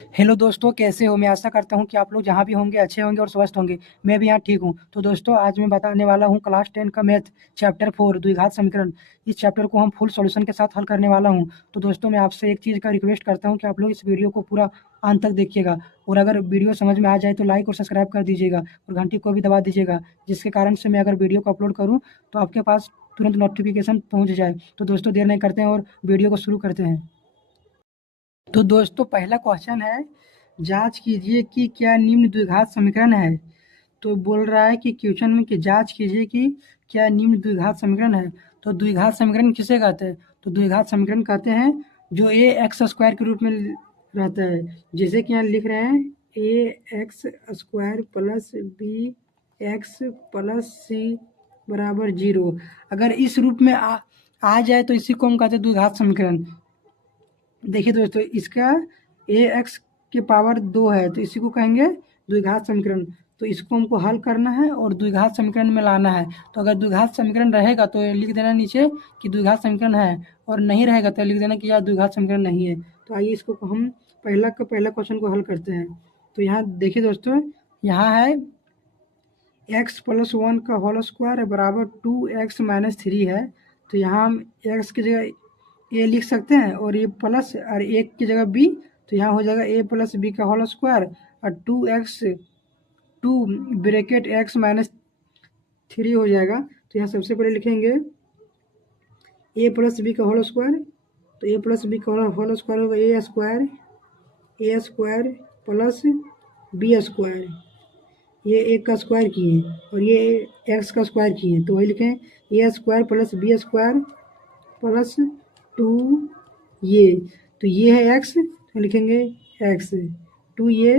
Hello दोस्तों, कैसे हो? मैं आशा करता हूँ कि आप लोग जहाँ भी होंगे अच्छे होंगे और स्वस्थ होंगे। मैं भी यहाँ ठीक हूँ। तो दोस्तों, आज मैं बताने वाला हूँ क्लास 10 का मैथ चैप्टर 4 द्विघात समीकरण। इस चैप्टर को हम फुल सॉल्यूशन के साथ हल करने वाला हूँ। तो दोस्तों, मैं आपसे एक चीज़ का रिक्वेस्ट करता हूँ कि आप लोग इस वीडियो को पूरा अंत तक देखिएगा। और अगर वीडियो समझ में आ जाए तो लाइक और सब्सक्राइब कर दीजिएगा और घंटी को भी दबा दीजिएगा, जिसके कारण से मैं अगर वीडियो को अपलोड करूँ तो आपके पास तुरंत नोटिफिकेशन पहुँच जाए। तो दोस्तों, देर नहीं करते हैं और वीडियो को शुरू करते हैं। तो दोस्तों, पहला क्वेश्चन है, जांच कीजिए कि क्या निम्न द्विघात समीकरण है। तो बोल रहा है कि क्वेश्चन में कि जांच कीजिए कि क्या निम्न द्विघात समीकरण है। तो द्विघात समीकरण किसे कहते हैं? तो द्विघात समीकरण कहते हैं जो ए एक्स स्क्वायर के रूप में रहता है। जैसे कि यहाँ लिख रहे हैं a x square plus b x plus c बराबर 0। अगर इस रूप में आ जाए तो इसी को हम कहते हैं द्विघात समीकरण। देखिए दोस्तों, इसका ए एक्स के पावर 2 है तो इसी को कहेंगे द्विघात समीकरण। तो इसको हमको हल करना है और द्विघात समीकरण में लाना है। तो अगर द्विघात समीकरण रहेगा तो लिख देना नीचे कि द्विघात समीकरण है, और नहीं रहेगा तो लिख देना कि यह द्विघात समीकरण नहीं है। तो आइए इसको हम पहला क्वेश्चन को हल करते हैं। तो यहाँ देखिए दोस्तों, यहाँ है एक्स प्लस 1 का होल स्क्वायर बराबर 2x-3 है। तो यहाँ हम एक्स की जगह ए लिख सकते हैं और ये प्लस और एक की जगह बी। तो यहाँ हो जाएगा ए प्लस बी का होल स्क्वायर और 2 ब्रैकेट x-3 हो जाएगा। तो यहाँ सबसे पहले लिखेंगे ए प्लस बी का होल स्क्वायर। तो ए प्लस बी का होल स्क्वायर होगा ए स्क्वायर प्लस बी स्क्वायर। ये एक का स्क्वायर किए और ये एक्स का स्क्वायर किए, तो वही लिखें a square plus b square plus 2 ये। तो ये है एक्स तो लिखेंगे एक्स, 2 ये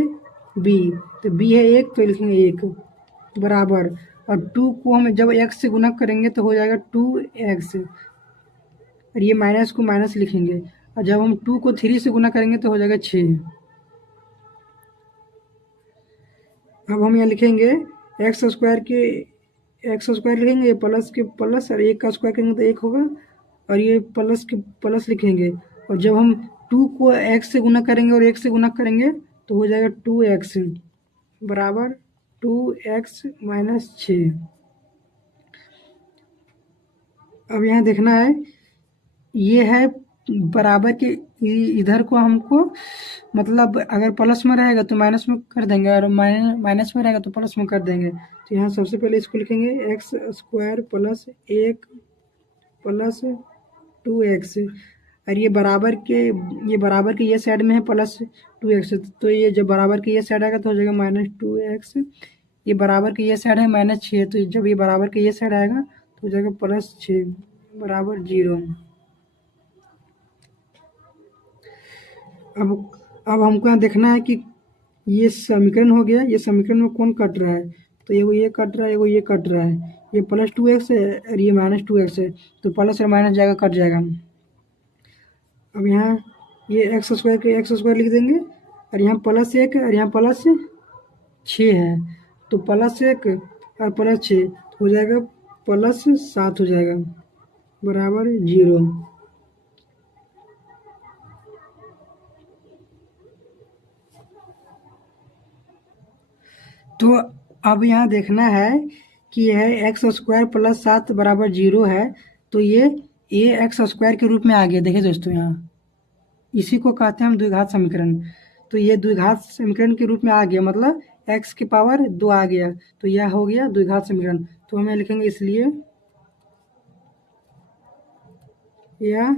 बी, तो बी है 1 तो लिखेंगे 1 बराबर। और 2 को हम जब एक्स से गुना करेंगे तो हो जाएगा 2x, और ये माइनस को माइनस लिखेंगे। और जब हम 2 को 3 से गुना करेंगे तो हो जाएगा 6। अब हम यहाँ लिखेंगे एक्स स्क्वायर लिखेंगे प्लस के प्लस और एक का स्क्वायर करेंगे तो 1 होगा, और ये प्लस के प्लस लिखेंगे। और जब हम 2 को x से गुना करेंगे और 1 से गुना करेंगे तो हो जाएगा 2x बराबर 2x-6। अब यहाँ देखना है, ये है बराबर के इधर को हमको, मतलब अगर प्लस में रहेगा तो माइनस में कर देंगे और माइनस में रहेगा तो प्लस में कर देंगे। तो यहाँ सबसे पहले इसको लिखेंगे x square plus 1 plus 2x, और ये बराबर के ये साइड में है प्लस 2x, तो ये जब बराबर के ये साइड आएगा तो हो जाएगा -2x। ये बराबर के ये साइड है -6, तो जब ये बराबर के ये साइड आएगा तो हो जाएगा +6 बराबर 0। अब हमको यहाँ देखना है कि ये समीकरण हो गया, ये समीकरण में कौन कट रहा है। तो एगो ये कट रहा है, एगो ये कट रहा है। ये +2x है और ये -2x है, तो प्लस और माइनस जाएगा कट जाएगा। अब यहाँ ये एक्स स्क्वायर लिख देंगे, और यहाँ +1 और यहाँ +6 है, तो +1 और +6 हो जाएगा +7 हो जाएगा बराबर 0। तो अब यहाँ देखना है कि यह एक्स स्क्वायर प्लस 7 बराबर 0 है, तो ये ए एक्स स्क्वायर के रूप में आ गया। देखिए दोस्तों, यहाँ इसी को कहते हैं हम द्विघात समीकरण। तो ये द्विघात समीकरण के रूप में आ गया, मतलब एक्स की पावर 2 आ गया, तो यह हो गया द्विघात समीकरण। तो हमें लिखेंगे इसलिए यह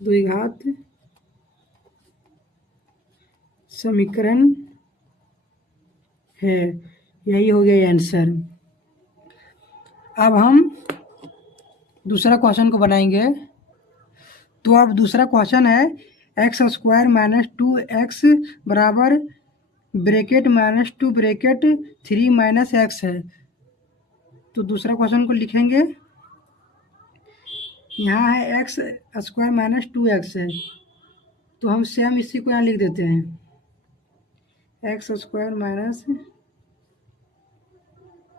द्विघात समीकरण है। यही हो गया आंसर। अब हम दूसरा क्वेश्चन को बनाएंगे। तो अब दूसरा क्वेश्चन है एक्स स्क्वायर -2x बराबर ब्रैकेट -2 ब्रैकेट 3 - x है। तो दूसरा क्वेश्चन को लिखेंगे, यहाँ है एक्स स्क्वायर -2x है, तो हम सेम इसी को यहाँ लिख देते हैं एक्स स्क्वायर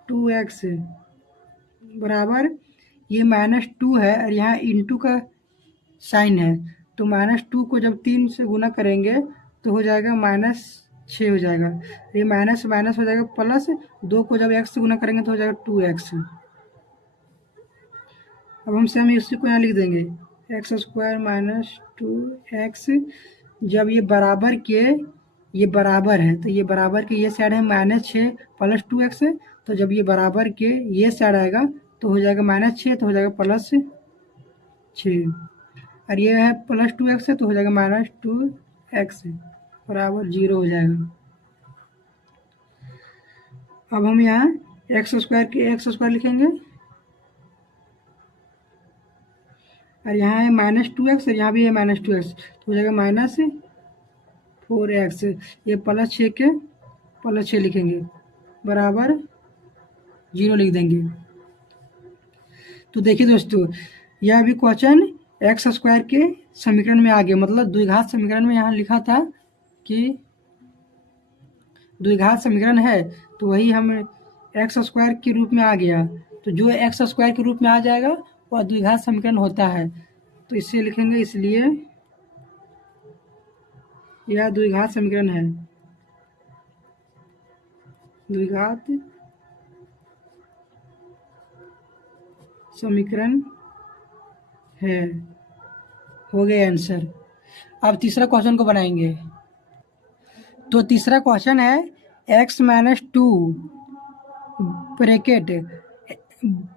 -2x बराबर ये -2 है और यहाँ इंटू का साइन है, तो -2 को जब 3 से गुना करेंगे तो हो जाएगा -6 हो जाएगा। ये माइनस माइनस हो जाएगा प्लस, 2 को जब x से गुना करेंगे तो हो जाएगा 2x। अब हम सेम इसी को यहाँ लिख देंगे, x² माइनस 2x। जब ये बराबर है तो ये बराबर के ये साइड है -6 प्लस 2x है, तो जब ये बराबर के ये साइड आएगा तो हो जाएगा -6, तो हो जाएगा +6। और ये है +2x है तो हो जाएगा -2x बराबर 0 हो जाएगा। अब हम यहाँ x² लिखेंगे, और यहाँ है -2x और यहाँ भी है -2x, तो हो जाएगा -4x। ये +6 के +6 लिखेंगे बराबर 0 लिख देंगे। तो देखिए दोस्तों, यह अभी क्वेश्चन x² के समीकरण में आ गया, मतलब द्विघात समीकरण में यहाँ लिखा था कि द्विघात समीकरण है, तो वही हम x² के रूप में आ गया। तो जो x² के रूप में आ जाएगा वह द्विघात समीकरण होता है, तो इसे लिखेंगे, इसलिए यह द्विघात समीकरण है। द्विघात समीकरण है, हो गया आंसर। अब तीसरा क्वेश्चन को बनाएंगे। तो तीसरा क्वेश्चन है x - 2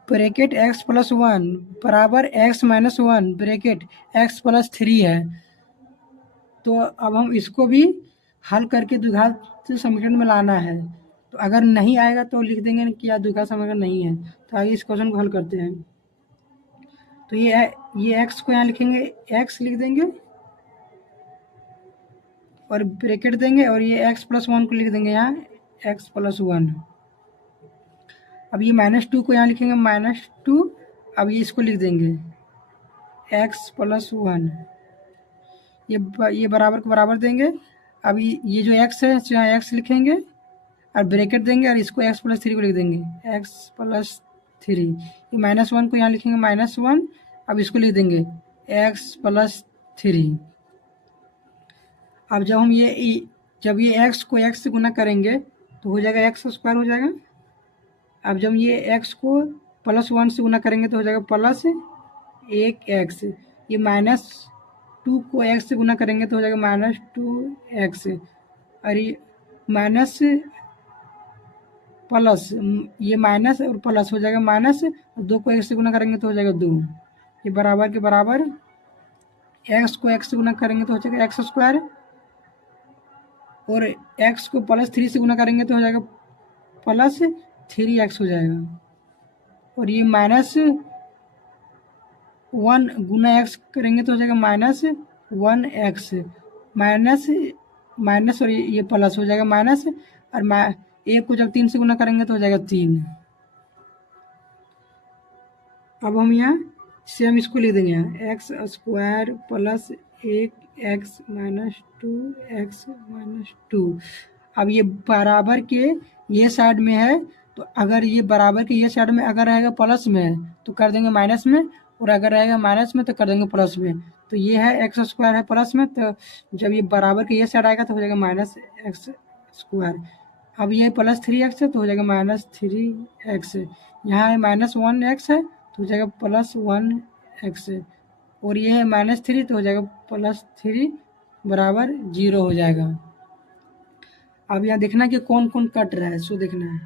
ब्रैकेट x + 1 बराबर x - 1 ब्रैकेट x + 3 है। तो अब हम इसको भी हल करके द्विघात समीकरण में लाना है। तो अगर नहीं आएगा तो लिख देंगे कि यह द्विघात समीकरण नहीं है। तो आइए इस क्वेश्चन को हल करते हैं। तो ये x को यहाँ लिखेंगे, x लिख देंगे और ब्रैकेट देंगे, और ये x + 1 को लिख देंगे यहाँ x + 1। अब ये -2 को यहाँ लिखेंगे -2, अब ये इसको लिख देंगे x + 1। ये बराबर को बराबर देंगे। अब ये जो x है तो यहाँ x लिखेंगे और ब्रैकेट देंगे, और इसको x + 3 को लिख देंगे x + 3। ये -1 को यहाँ लिखेंगे -1, अब इसको लिख देंगे x + 3। अब जब ये x को x से गुना करेंगे तो हो जाएगा x² हो जाएगा। अब जब ये x को +1 से गुना करेंगे तो हो जाएगा +1x। ये -2 को x से गुना करेंगे तो हो जाएगा -2x, और ये माइनस प्लस, ये माइनस और प्लस हो जाएगा माइनस, और 2 को x से गुना करेंगे तो हो जाएगा 2। ये बराबर के बराबर x को x से गुना करेंगे तो हो जाएगा x², और x को +3 से गुना करेंगे तो हो जाएगा +3x हो जाएगा। और ये -1 गुना x करेंगे तो हो जाएगा -1x, माइनस और ये प्लस हो जाएगा माइनस, और 1 को जब 3 से गुना करेंगे तो हो जाएगा 3। अब हम यहाँ सेम इसको लिख देंगे, यहाँ x² + 1x - 2x - 2। अब ये बराबर के ये साइड में है, तो अगर ये बराबर के ये साइड में अगर रहेगा प्लस में तो कर देंगे माइनस में, और अगर रहेगा माइनस में तो कर देंगे प्लस में। तो ये है x² है प्लस में, तो जब ये बराबर के ये साइड आएगा तो हो जाएगा -x²। अब ये +3x है तो हो जाएगा -3x। यहाँ है -1x है तो हो जाएगा +1x, और ये है -3 तो हो जाएगा +3 बराबर 0 हो जाएगा। अब यहाँ देखना कि कौन कौन कट रहा है, सो देखना है।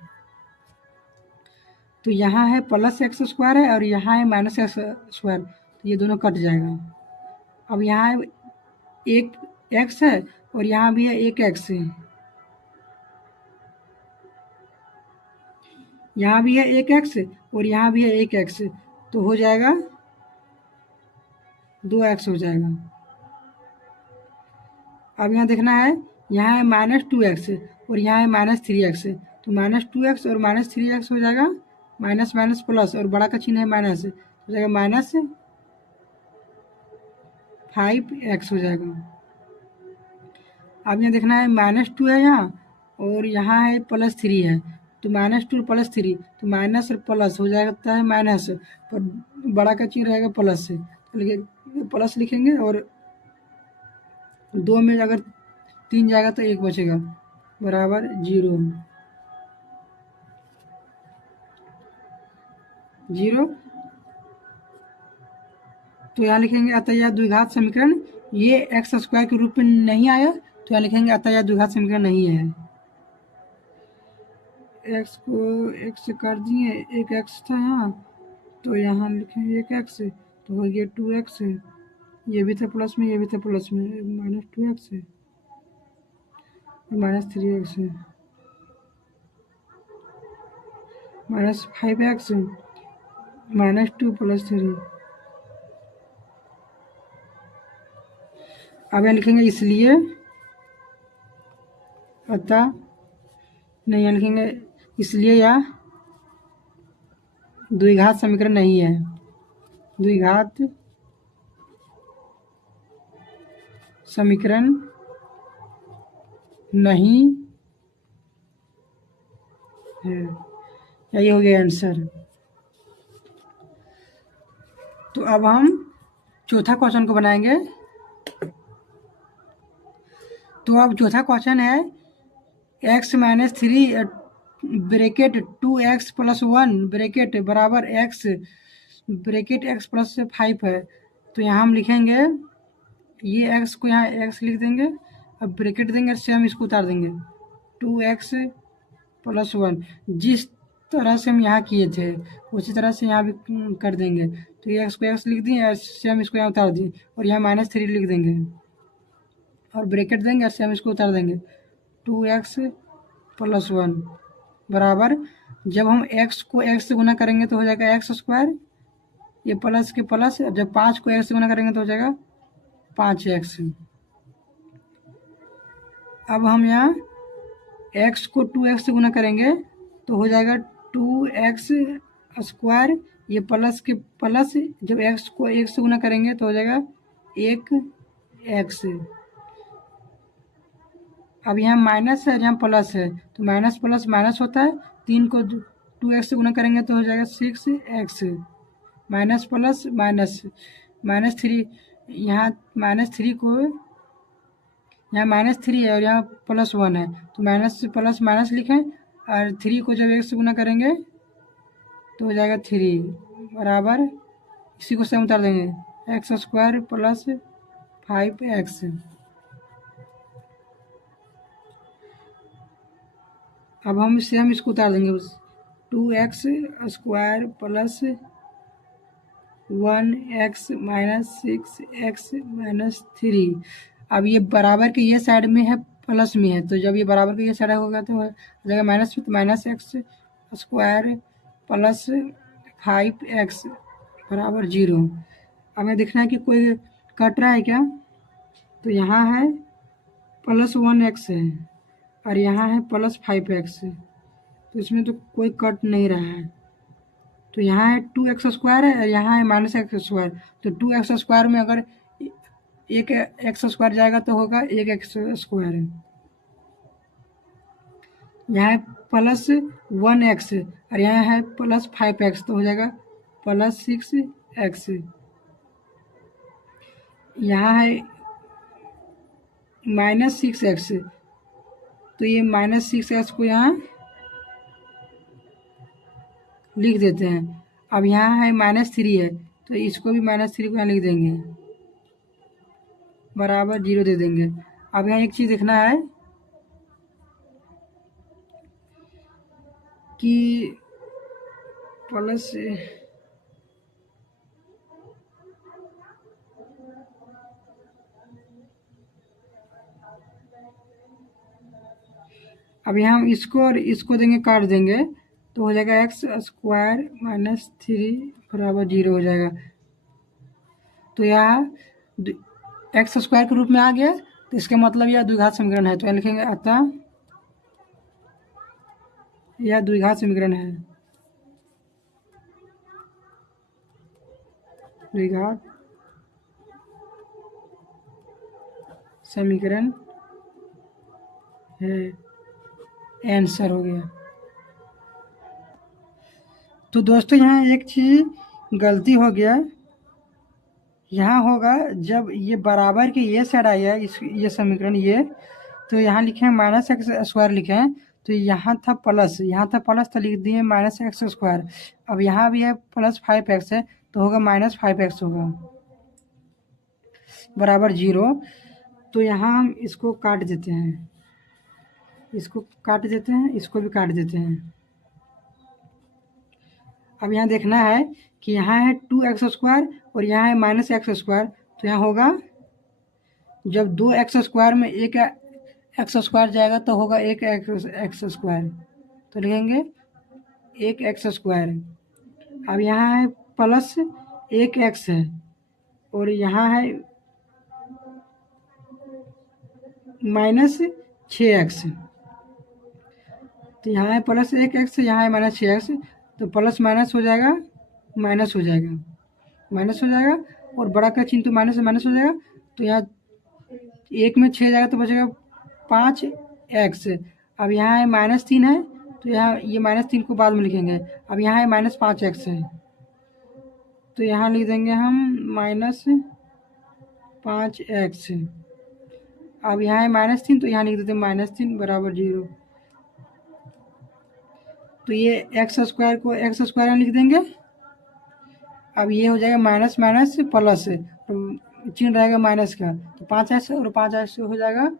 तो यहाँ है +x² है और यहाँ है -x², तो ये दोनों कट जाएगा। अब यहाँ है एक x है और यहाँ भी है एक x है, यहाँ भी है एक x और यहाँ भी है एक x, तो हो जाएगा 2x हो जाएगा। अब यहाँ देखना है, यहाँ है -2x और यहाँ है -3x, तो -2x और -3x हो जाएगा, माइनस माइनस प्लस और बड़ा का चिन्ह है माइनस, हो जाएगा -5x हो जाएगा। अब यहाँ देखना है -2 है यहाँ और यहाँ है +3 है, तो -2 +3, तो माइनस और प्लस हो जाता है माइनस, पर बड़ा का चिन्ह रहेगा प्लस से, तो प्लस लिखेंगे और 2 में अगर 3 जाएगा तो 1 बचेगा, बराबर 0 0। तो यहाँ लिखेंगे अतः यह द्विघात समीकरण ये एक्स स्क्वायर के रूप में नहीं आया, तो यहाँ लिखेंगे अतः यह द्विघात समीकरण नहीं है। एक्स को एक्स से काट दिए, एक एक्स था यहाँ, तो यहाँ लिखेंगे एक एक्स, तो हो गया 2x, ये भी था प्लस में, ये भी था प्लस में, -2x है, -3x है, -5x, -2 + 3। अब यहाँ लिखेंगे इसलिए, अतः नहीं, यहाँ लिखेंगे इसलिए यह द्विघात समीकरण नहीं है, द्विघात समीकरण नहीं है। यही हो गया आंसर। तो अब हम चौथा क्वेश्चन को बनाएंगे। तो अब चौथा क्वेश्चन है x - 3 ब्रैकेट 2x + 1 ब्रैकेट बराबर x ब्रैकेट x + 5 है। तो यहाँ हम लिखेंगे ये x को यहाँ x लिख देंगे, अब ब्रैकेट देंगे, से हम इसको उतार देंगे 2x + 1। जिस तरह से हम यहाँ किए थे उसी तरह से यहाँ भी कर देंगे। तो ये x को x लिख दिए, से हम इसको यहाँ उतार दिए, और यहाँ -3 लिख देंगे और ब्रैकेट देंगे, से हम इसको उतार देंगे 2x + 1 बराबर, जब हम x को x से गुना करेंगे तो हो जाएगा x², ये प्लस के प्लस, जब 5 को x से गुना करेंगे तो हो जाएगा 5x। अब हम यहाँ x को 2x से गुना करेंगे तो हो जाएगा 2x², ये प्लस के प्लस, जब x को 1 से गुना करेंगे तो हो जाएगा 1x। अब यहाँ माइनस है, यहाँ प्लस है, तो माइनस प्लस माइनस होता है, 3 को 2x से गुना करेंगे तो हो जाएगा 6x, माइनस प्लस माइनस, -3, यहाँ -3 को, यहाँ -3 है और यहाँ +1 है, तो माइनस प्लस माइनस लिखें, और 3 को जब 1 से गुना करेंगे तो हो जाएगा 3 बराबर, इसी को सेम उतार देंगे x² + 5x। अब हम इसको उतार देंगे, 2x² + 1x -6x -3। अब ये बराबर के ये साइड में है, प्लस में है, तो जब ये बराबर के ये साइड होगा तो हो जाएगा माइनस में, तो -x² + 5x बराबर 0। अब हमें देखना है कि कोई कट रहा है क्या, तो यहाँ है +1x है और यहाँ है +5x, तो इसमें तो कोई कट नहीं रहा है। तो यहाँ है 2x² है और यहाँ है -x², तो 2x² में अगर एक x² जाएगा तो होगा 1x²। यहाँ है +1x और यहाँ है +5x, तो हो जाएगा +6x। यहाँ है -6x, तो ये -6x को यहाँ लिख देते हैं। अब यहाँ है -3 है, तो इसको भी -3 को यहाँ लिख देंगे, बराबर 0 दे देंगे। अब यहाँ एक चीज़ देखना है कि प्लस अब यहाँ हम इसको और इसको देंगे, काट देंगे, तो हो जाएगा x² - 3 बराबर 0 हो जाएगा। तो यहाँ x² के रूप में आ गया, तो इसका मतलब यह द्विघात समीकरण है। तो यहाँ लिखेंगे अतः यह द्विघात समीकरण है, द्विघात समीकरण है, आंसर हो गया। तो दोस्तों यहाँ एक चीज़ गलती हो गया, यहाँ होगा जब ये बराबर के ये साइड आया इस ये समीकरण ये, तो यहाँ लिखे हैं माइनस एक्स स्क्वायर लिखे हैं, तो यहाँ था प्लस, यहाँ था प्लस तो लिख दिए माइनस एक्स स्क्वायर। अब यहाँ भी है प्लस 5x है तो होगा माइनस 5x होगा बराबर 0। तो यहाँ हम इसको काट देते हैं, इसको काट देते हैं, इसको भी काट देते हैं। अब यहाँ देखना है कि यहाँ है 2x स्क्वायर और यहाँ है माइनस एक्स स्क्वायर, तो यहाँ होगा जब 2x स्क्वायर में एक एक्स स्क्वायर जाएगा तो होगा एक एक्स स्क्वायर, तो लिखेंगे एक एक्स स्क्वायर। अब यहाँ है प्लस एक एक्स है और यहाँ है माइनस 6x, तो यहाँ है प्लस एक एक्स, यहाँ है माइनस 6x, तो प्लस माइनस हो जाएगा माइनस हो जाएगा, माइनस हो जाएगा और बड़ा का चिन्ह तो माइनस से माइनस हो जाएगा, तो यहाँ एक में 6 जाएगा तो बचेगा 5x। अब यहाँ है -3 है तो यहाँ ये -3 को बाद में लिखेंगे। अब यहाँ है -5x है तो यहाँ लिख देंगे हम -5x। अब यहाँ है -3 तो यहाँ लिख देते हैं -3 बराबर 0। तो ये एक्स स्क्वायर को एक्स स्क्वायर में लिख देंगे। अब ये हो जाएगा माइनस माइनस प्लस, तो चिन्ह रहेगा माइनस का, तो 5x और 5x हो जाएगा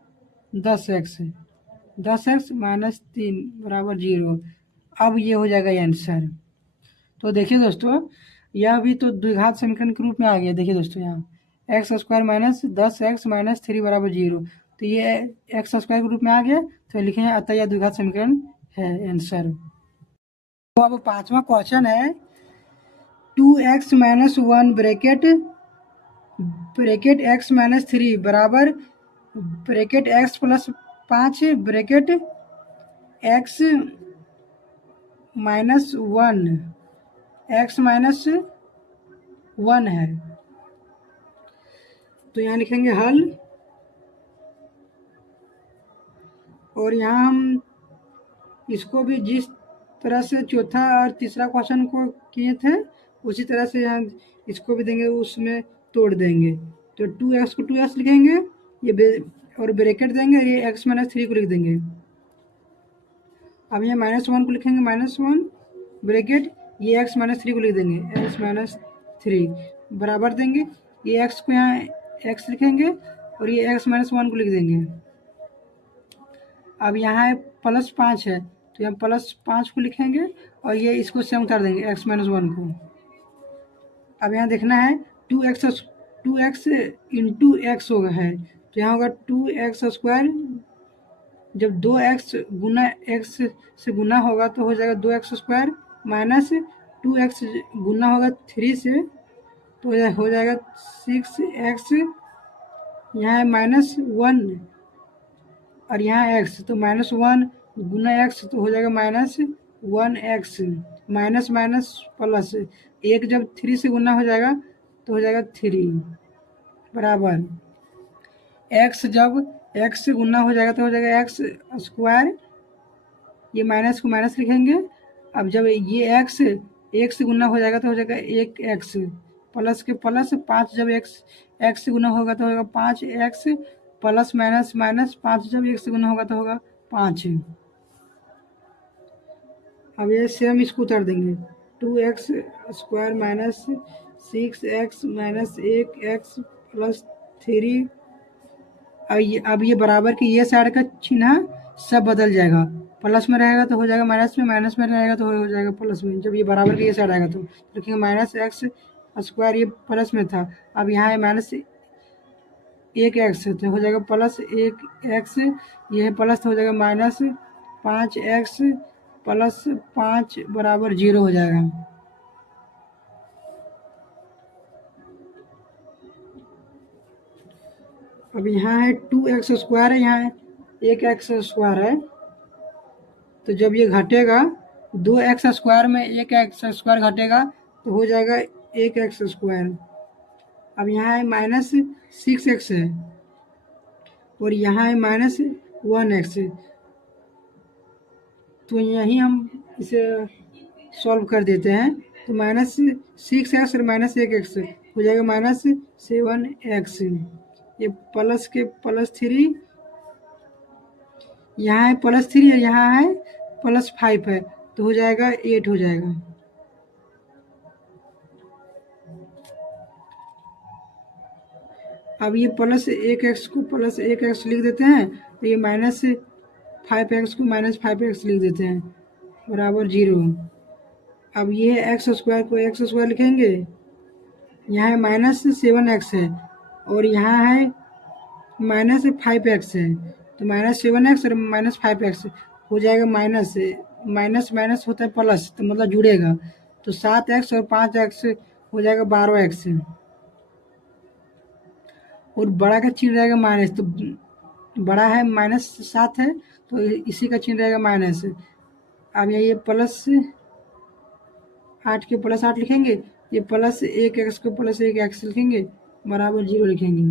10x, 10x -3 बराबर 0। अब ये हो जाएगा आंसर। तो देखिए दोस्तों यह भी तो द्विघात समीकरण के रूप में आ गया। देखिए दोस्तों यहाँ x square minus 10x minus 3 बराबर 0, तो ये एक्स स्क्वायर के रूप में आ गया, तो लिखेंगे अतः यह द्विघात समीकरण है आंसर। तो अब पांचवा क्वेश्चन है 2x minus 1 bracket x minus 3 बराबर bracket x plus 5 bracket x minus 1 है। तो यहाँ लिखेंगे हल, और यहाँ हम इसको भी जिस तरह से चौथा और तीसरा क्वेश्चन को किए थे उसी तरह से यहाँ इसको भी देंगे, उसमें तोड़ देंगे। तो 2x को 2x लिखेंगे ये और ब्रैकेट देंगे, ये x माइनस 3 को लिख देंगे। अब यहाँ -1 को लिखेंगे -1 ब्रैकेट ये x माइनस 3 को लिख देंगे x माइनस 3 बराबर देंगे, ये x को यहाँ x लिखेंगे और ये x माइनस 1 को लिख देंगे। अब यहाँ है प्लस 5 है तो यहाँ प्लस 5 को लिखेंगे और ये इसको सेम उतार देंगे x माइनस 1 को। अब यहाँ देखना है 2x इंटू x होगा है, तो यहाँ होगा 2x स्क्वायर, जब 2x गुना x से गुना होगा तो हो जाएगा 2x स्क्वायर माइनस 2x गुना होगा 3 से तो हो जाएगा 6x, यहाँ है -1 और यहाँ x, तो -1 गुना x तो हो जाएगा -1x, माइनस माइनस प्लस, एक जब 3 से गुना हो जाएगा तो हो जाएगा 3 बराबर x, जब x से गुना हो जाएगा तो हो जाएगा x स्क्वायर, ये माइनस को माइनस लिखेंगे। अब जब ये x 1 से गुना हो जाएगा तो हो जाएगा 1x, प्लस के प्लस 5 जब x से गुना होगा तो होगा 5x, प्लस माइनस माइनस 5 जब 1 से गुना होगा तो होगा 5। अब ये सेम इसको उतार देंगे, 2x square minus 6x minus 1x plus 3। अब ये बराबर के ये साइड का चिन्ह सब बदल जाएगा, प्लस में रहेगा तो हो जाएगा माइनस में, माइनस में रहेगा तो हो जाएगा प्लस में। जब ये बराबर के ये साइड आएगा तो लिखेंगे -x स्क्वायर, ये प्लस में था, अब यहाँ है -1x तो हो जाएगा +1x, ये है प्लस तो हो जाएगा -5x प्लस 5 बराबर 0 हो जाएगा। अब यहाँ है 2x स्क्वायर है, यहाँ 1x स्क्वायर है, तो जब ये घटेगा 2x स्क्वायर में 1x स्क्वायर घटेगा तो हो जाएगा 1x स्क्वायर। अब यहाँ है -6x है और यहाँ है -1x, तो यहीं हम इसे सॉल्व कर देते हैं। तो -6x और -1x हो जाएगा -7x। ये प्लस के +3, यहाँ है +3 और यहाँ है +5 है, तो हो जाएगा 8 हो जाएगा। अब ये +1x को +1x लिख देते हैं, तो ये -5x को -5x लिख देते हैं बराबर 0। अब ये x² को x² लिखेंगे, यहाँ है -7x है और यहाँ है -5x है, तो -7x और -5x हो जाएगा माइनस माइनस माइनस होता है प्लस, तो मतलब जुड़ेगा, तो 7x और 5x हो जाएगा 12x और बड़ा का चिन्ह रहेगा माइनस, तो बड़ा है -7 है तो इसी का चिन्ह रहेगा माइनस। अब ये +8 के +8 लिखेंगे, ये +1x को +1x लिखेंगे बराबर 0 लिखेंगे।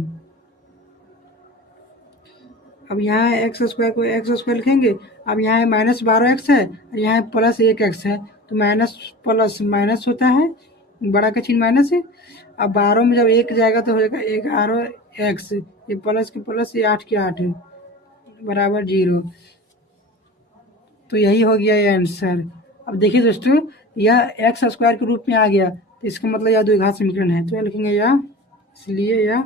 अब यहाँ है x² को x² लिखेंगे, अब यहाँ है -12x है और यहाँ है +1x है, तो माइनस प्लस माइनस होता है, बड़ा का चिन्ह माइनस है। अब 12 में जब 1 जाएगा तो हो जाएगा 11x, ये प्लस के प्लस, ये 8 के 8 है बराबर 0। तो यही हो गया ये आंसर। अब देखिए दोस्तों, यह x² के रूप में आ गया, तो इसका मतलब यह द्विघात समीकरण है, तो यह लिखेंगे यह, इसलिए यह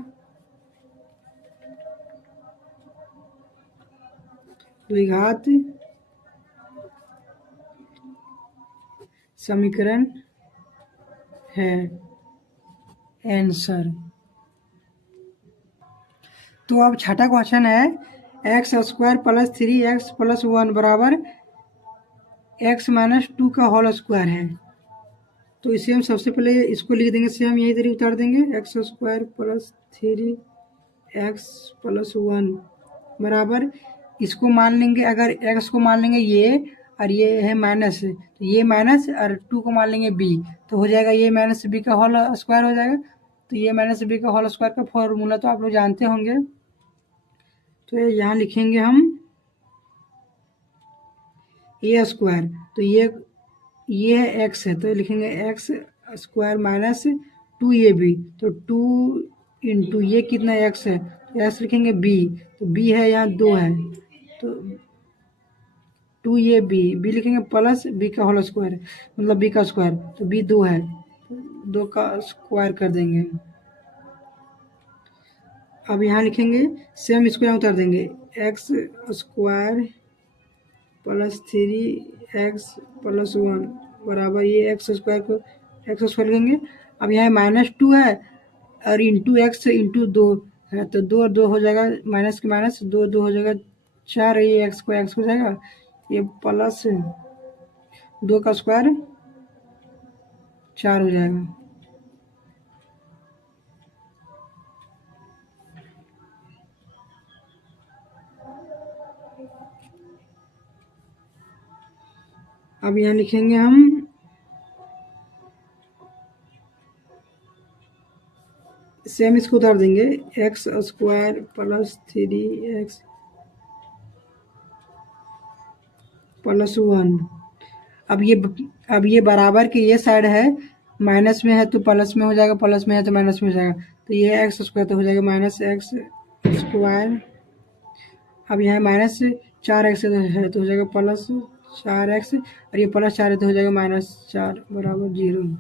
द्विघात समीकरण है आंसर। तो अब छठा क्वेश्चन है x² + 3x + 1 बराबर x - 2 का होल स्क्वायर है। तो इसे हम सबसे पहले इसको लिख देंगे, सेम यही तरीके उतार देंगे, x² + 3x + 1 बराबर, इसको मान लेंगे, अगर x को मान लेंगे ये और ये है माइनस, तो ये माइनस और 2 को मान लेंगे b, तो हो जाएगा ये -b का होल स्क्वायर हो जाएगा। तो ये -b का होल स्क्वायर का फॉर्मूला तो आप लोग जानते होंगे, तो यहाँ लिखेंगे हम a², तो ये है x है, तो लिखेंगे x² - 2ab, तो 2 इंटू ये कितना x है, तो x लिखेंगे b, तो b है यहाँ 2 है, तो 2ab, b लिखेंगे प्लस b का होल स्क्वायर, मतलब b का स्क्वायर, तो b 2 है, 2 का स्क्वायर कर देंगे। अब यहाँ लिखेंगे सेम, इसको यहाँ उतार देंगे, x² + 3x + 1 बराबर, ये x² को x² लिखेंगे। अब यहाँ -2 है और इंटू x इंटू 2 है, तो 2 और 2 हो जाएगा माइनस के माइनस, 2 2 हो जाएगा 4, ये x को x हो जाएगा, ये प्लस 2 का स्क्वायर 4 हो जाएगा। अब यहाँ लिखेंगे हम सेम, इसको उतार देंगे, x² + 3x + 1। अब ये बराबर के ये साइड है, माइनस में है तो प्लस में हो जाएगा, प्लस में है तो माइनस में हो जाएगा, तो ये x² तो हो जाएगा -x²। अब यहाँ -4x है तो हो जाएगा +4x, और ये +4 है तो हो जाएगा -4 बराबर 0।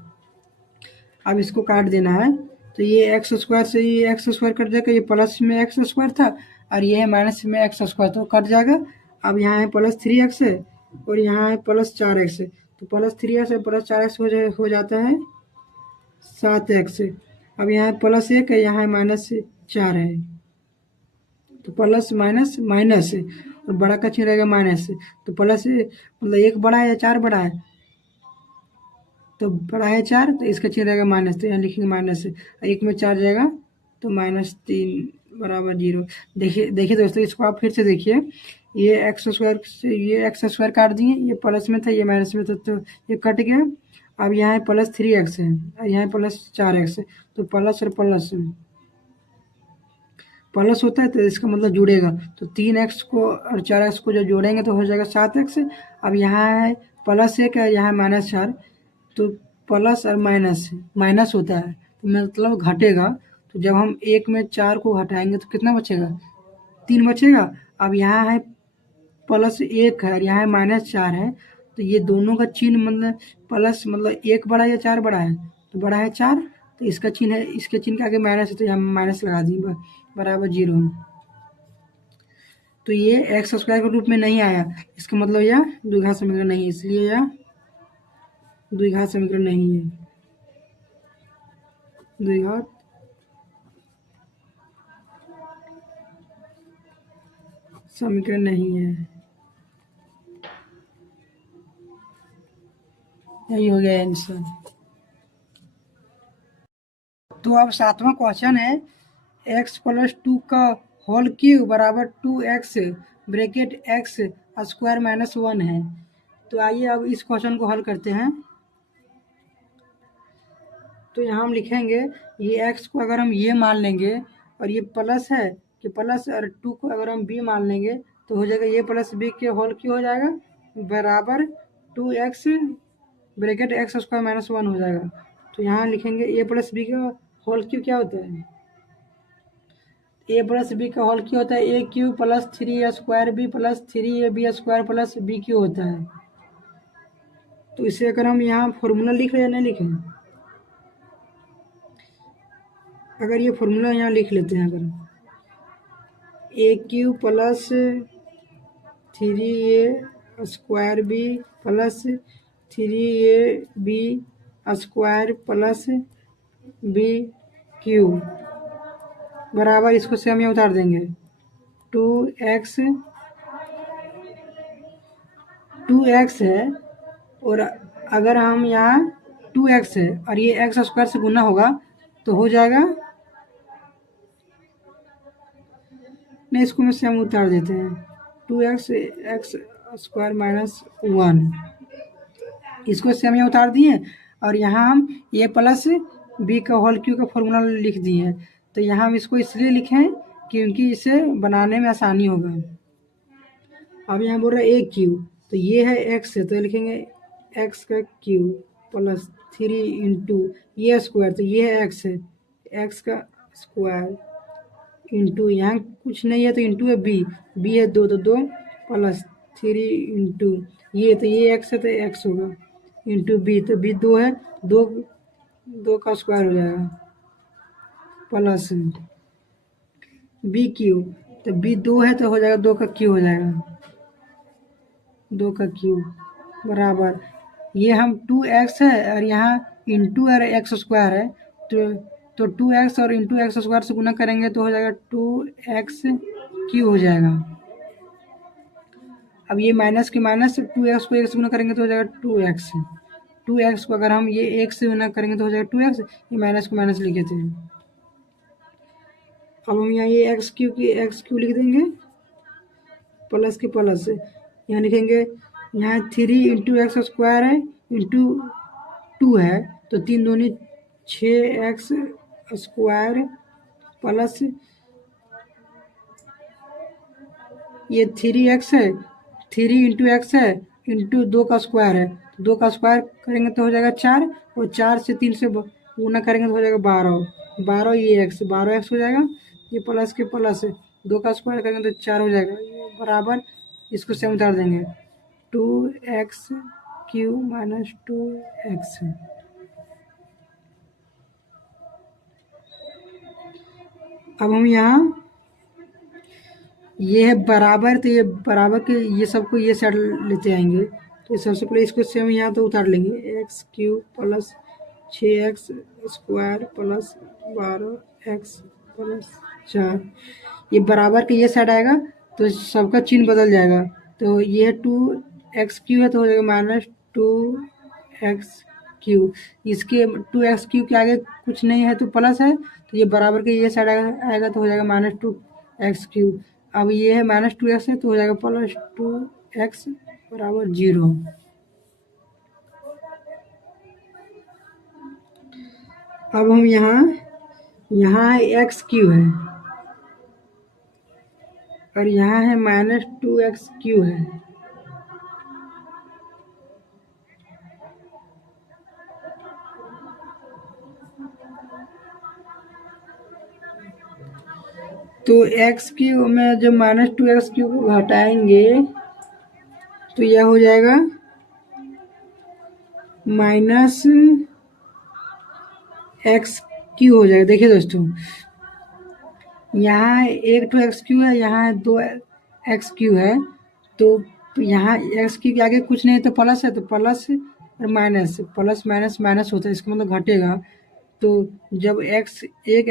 अब इसको काट देना है, तो ये x² से ये x² कट जाएगा, ये प्लस में x² था और ये है माइनस में x² तो कट जाएगा। अब यहाँ है +3x है और यहाँ है +4x है, तो +3x और +4x हो जाता है 7x। अब यहाँ है +1 है, यहाँ है -4 है, तो प्लस माइनस माइनस है और बड़ा का चिन्ह रहेगा माइनस, तो प्लस मतलब 1 बड़ा है या 4 बड़ा है, तो बड़ा है 4, तो इसका चिन्ह रहेगा माइनस, तो यहाँ लिखेंगे माइनस, 1 में 4 जाएगा तो -3 बराबर 0। देखिए दोस्तों, इसको आप फिर से देखिए, ये x² से ये x² काट दिए, ये प्लस में था ये माइनस में था, तो ये कट गया। अब यहाँ है +3x है और यहाँ है +4x है, तो प्लस और प्लस होता है तो इसका मतलब जुड़ेगा, तो 3x को और 4x को जो जोड़ेंगे तो हो जाएगा 7x। अब यहाँ है +1 है, यहाँ है -4, तो प्लस और माइनस होता है, मतलब घटेगा। तो जब हम 1 में 4 को घटाएंगे तो कितना बचेगा, 3 बचेगा। अब यहाँ है +1 है और यहाँ -4 है, तो ये दोनों का चिन्ह मतलब प्लस मतलब 1 बड़ा है या 4 बड़ा है, तो बड़ा है 4, तो इसका चिन्ह है, इसके चिन्ह के आगे माइनस है तो यहाँ माइनस लगा दी बराबर 0। तो ये एक्स स्क्वायर के रूप में नहीं आया, इसका मतलब यह द्विघात समीकरण नहीं है, इसलिए यह द्विघात समीकरण नहीं है, द्विघात समीकरण नहीं है। यही हो गया आंसर। तो अब 7वां क्वेश्चन है, x+2 का होल क्यूब बराबर 2x ब्रैकेट x स्क्वायर -1 है। तो आइए अब इस क्वेश्चन को हल करते हैं। तो यहाँ हम लिखेंगे ये x को अगर हम ये मान लेंगे और ये प्लस है कि प्लस, और 2 को अगर हम b मान लेंगे तो हो जाएगा ये प्लस b के होल क्यूब हो जाएगा बराबर 2x ब्रैकेट x स्क्वायर -1 हो जाएगा। तो यहाँ लिखेंगे a प्लस बी का होल क्यूब क्या होता है, a प्लस बी का होल क्यूब होता है a cube plus 3 square B plus 3ab square plus b cube होता है। तो इसे अगर हम यहाँ फॉर्मूला लिख रहे हैं, नहीं लिखें, अगर ये फॉर्मूला यहाँ लिख लेते हैं, अगर a cube plus 3a square B plus 3ab square plus b cube बराबर, इसको से हम यहाँ उतार देंगे 2x है, और अगर हम यहाँ 2x है और ये x स्क्वायर से गुना होगा तो हो जाएगा, नहीं इसको में से हम उतार देते हैं 2x x स्क्वायर -1, इसको से हम यहाँ उतार दिए और यहाँ हम a प्लस बी का होल क्यू का फॉर्मूला लिख दिए। तो यहाँ हम इसको इसलिए लिखें क्योंकि इसे बनाने में आसानी होगा। अब यहाँ बोल रहा है a क्यू, तो ये है x है तो लिखेंगे x का क्यू प्लस 3 इंटू ये स्क्वायर, तो ये है x है, x का स्क्वायर इंटू यहाँ कुछ नहीं है तो इंटू है b है 2 तो 2 प्लस 3 इंटू ये, तो ये x है तो x होगा इंटू b, तो b 2 है, 2 का स्क्वायर हो जाएगा प्लस b क्यू, तो b 2 है तो हो जाएगा 2 का क्यू हो जाएगा, 2 का क्यू बराबर, ये हम 2x है और यहाँ इंटू और x स्क्वायर है, तो 2x और इंटू एक्स स्क्वायर से गुना करेंगे तो हो जाएगा 2x क्यू हो जाएगा। अब ये माइनस के माइनस 2x को 1 से गुना करेंगे तो हो जाएगा 2x, 2x को अगर हम ये 1 से गुना करेंगे तो हो जाएगा 2x, ये माइनस को माइनस लिखे थे। अब हम यहाँ ये एक्स क्यू लिख देंगे प्लस के प्लस, यहाँ लिखेंगे यहाँ 3 इंटू एक्स स्क्वायर है इंटू 2 है, तो 3 दूनी 6x स्क्वायर प्लस ये 3x है, 3 इंटू एक्स है इंटू 2 का स्क्वायर है, 2 का स्क्वायर करेंगे तो हो जाएगा 4, और 4 से 3 से गुना करेंगे तो हो जाएगा 12 ये x हो जाएगा, ये प्लस के प्लस है 2 का स्क्वायर करेंगे तो 4 हो जाएगा, ये बराबर, इसको सेम उतार देंगे 2x क्यू माइनस 2x। अब हम यहाँ ये है बराबर, तो ये बराबर के ये सबको ये साइड लेते आएंगे, तो सबसे पहले इसको से हम यहाँ तो उतार लेंगे x Q plus 6x square plus 12x plus 4, ये बराबर के ये साइड आएगा तो सबका चिन्ह बदल जाएगा, तो ये 2x क्यू है तो हो जाएगा -2x क्यू, इसके 2x क्यू के आगे कुछ नहीं है तो प्लस है, तो ये बराबर के ये साइड आएगा तो हो जाएगा -2x क्यू। अब ये है -2x है तो हो जाएगा +2x बराबर 0। अब हम यहाँ एक्स क्यू है और यहाँ है -2x क्यू है, तो एक्स क्यू में जब -2x³ को घटाएंगे तो यह हो जाएगा -x³ हो जाएगा। देखिए दोस्तों, यहाँ 1 2x³ है, यहाँ 2x³ है, तो यहाँ x³ के आगे कुछ नहीं है तो प्लस है, तो प्लस और माइनस, प्लस माइनस माइनस होता है, इसका मतलब घटेगा। तो जब एक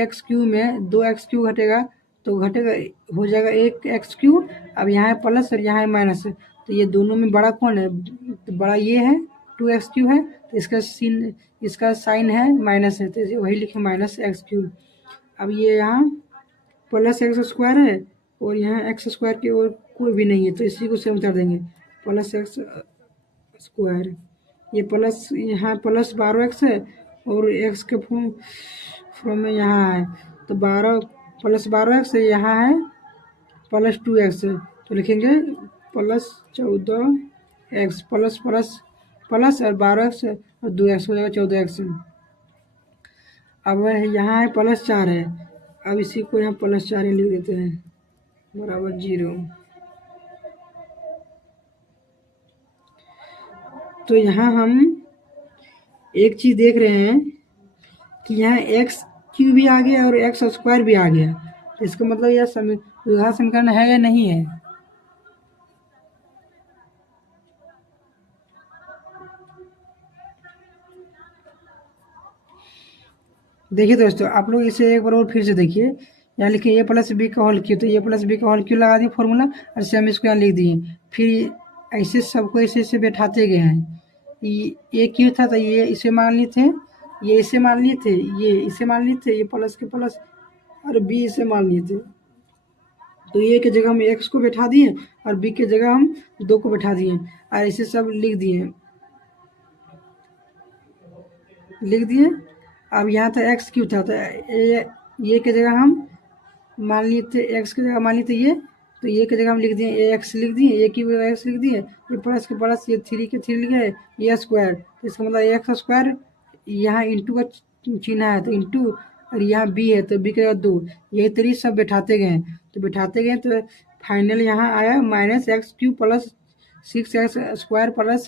x³ में 2x³ घटेगा तो घटेगा, हो जाएगा 1x³। अब यहाँ है प्लस और यहाँ है माइनस, तो ये दोनों में बड़ा कौन है? तो बड़ा ये है, 2x³ है, तो इसका साइन है माइनस है, तो वही लिखे -x³। अब ये यहाँ +x² है और यहाँ x² की और कोई भी नहीं है, तो इसी को सेम उतार देंगे, +x²। ये प्लस, यहाँ +12x है और x के फॉर्म में यहाँ है, तो 12 +12x है, यहाँ है +2x है, तो लिखेंगे +14x, प्लस प्लस प्लस और 12x और 2x हो जाएगा 14x। अब यहाँ है +4 है, अब इसी को यहाँ +4 लिख देते हैं बराबर 0। तो यहाँ हम एक चीज़ देख रहे हैं कि यहाँ x³ भी आ गया और x² भी आ गया, तो इसका मतलब यह द्विघात समीकरण है या नहीं है? देखिए दोस्तों, आप लोग इसे एक बार और फिर से देखिए। यहाँ लिखिए a+b का होल क्यूब, तो a+b का होल क्यूब लगा दिए फॉर्मूला और सेम इसको यहाँ लिख दिए। फिर ऐसे सबको ऐसे बैठाते गए हैं। ये क्यू था तो ये इसे मान लिए थे, ये इसे मान लिए थे, ये इसे मान लिए थे, ये प्लस के प्लस और बी इसे मान लिए थे। तो ए के जगह हम x को बैठा दिए और बी के जगह हम 2 को बैठा दिए और ऐसे सब लिख दिए। अब यहाँ था x³ था, तो ये के जगह हम मान लिए थे, x की जगह मान लिए थे ये, तो ये की जगह हम लिख दिए ax लिख दिए, a की जगह x लिख दिए, ये प्लस के प्लस, ये 3 के 3 लिखे, ये स्क्वायर, तो इसका मतलब x², यहाँ इंटू का चिन्ह है तो इंटू, और यहाँ b है तो b के जगह 2, यही तरीके सब बैठाते गए, तो फाइनल यहाँ आया -x³ plus 6x² plus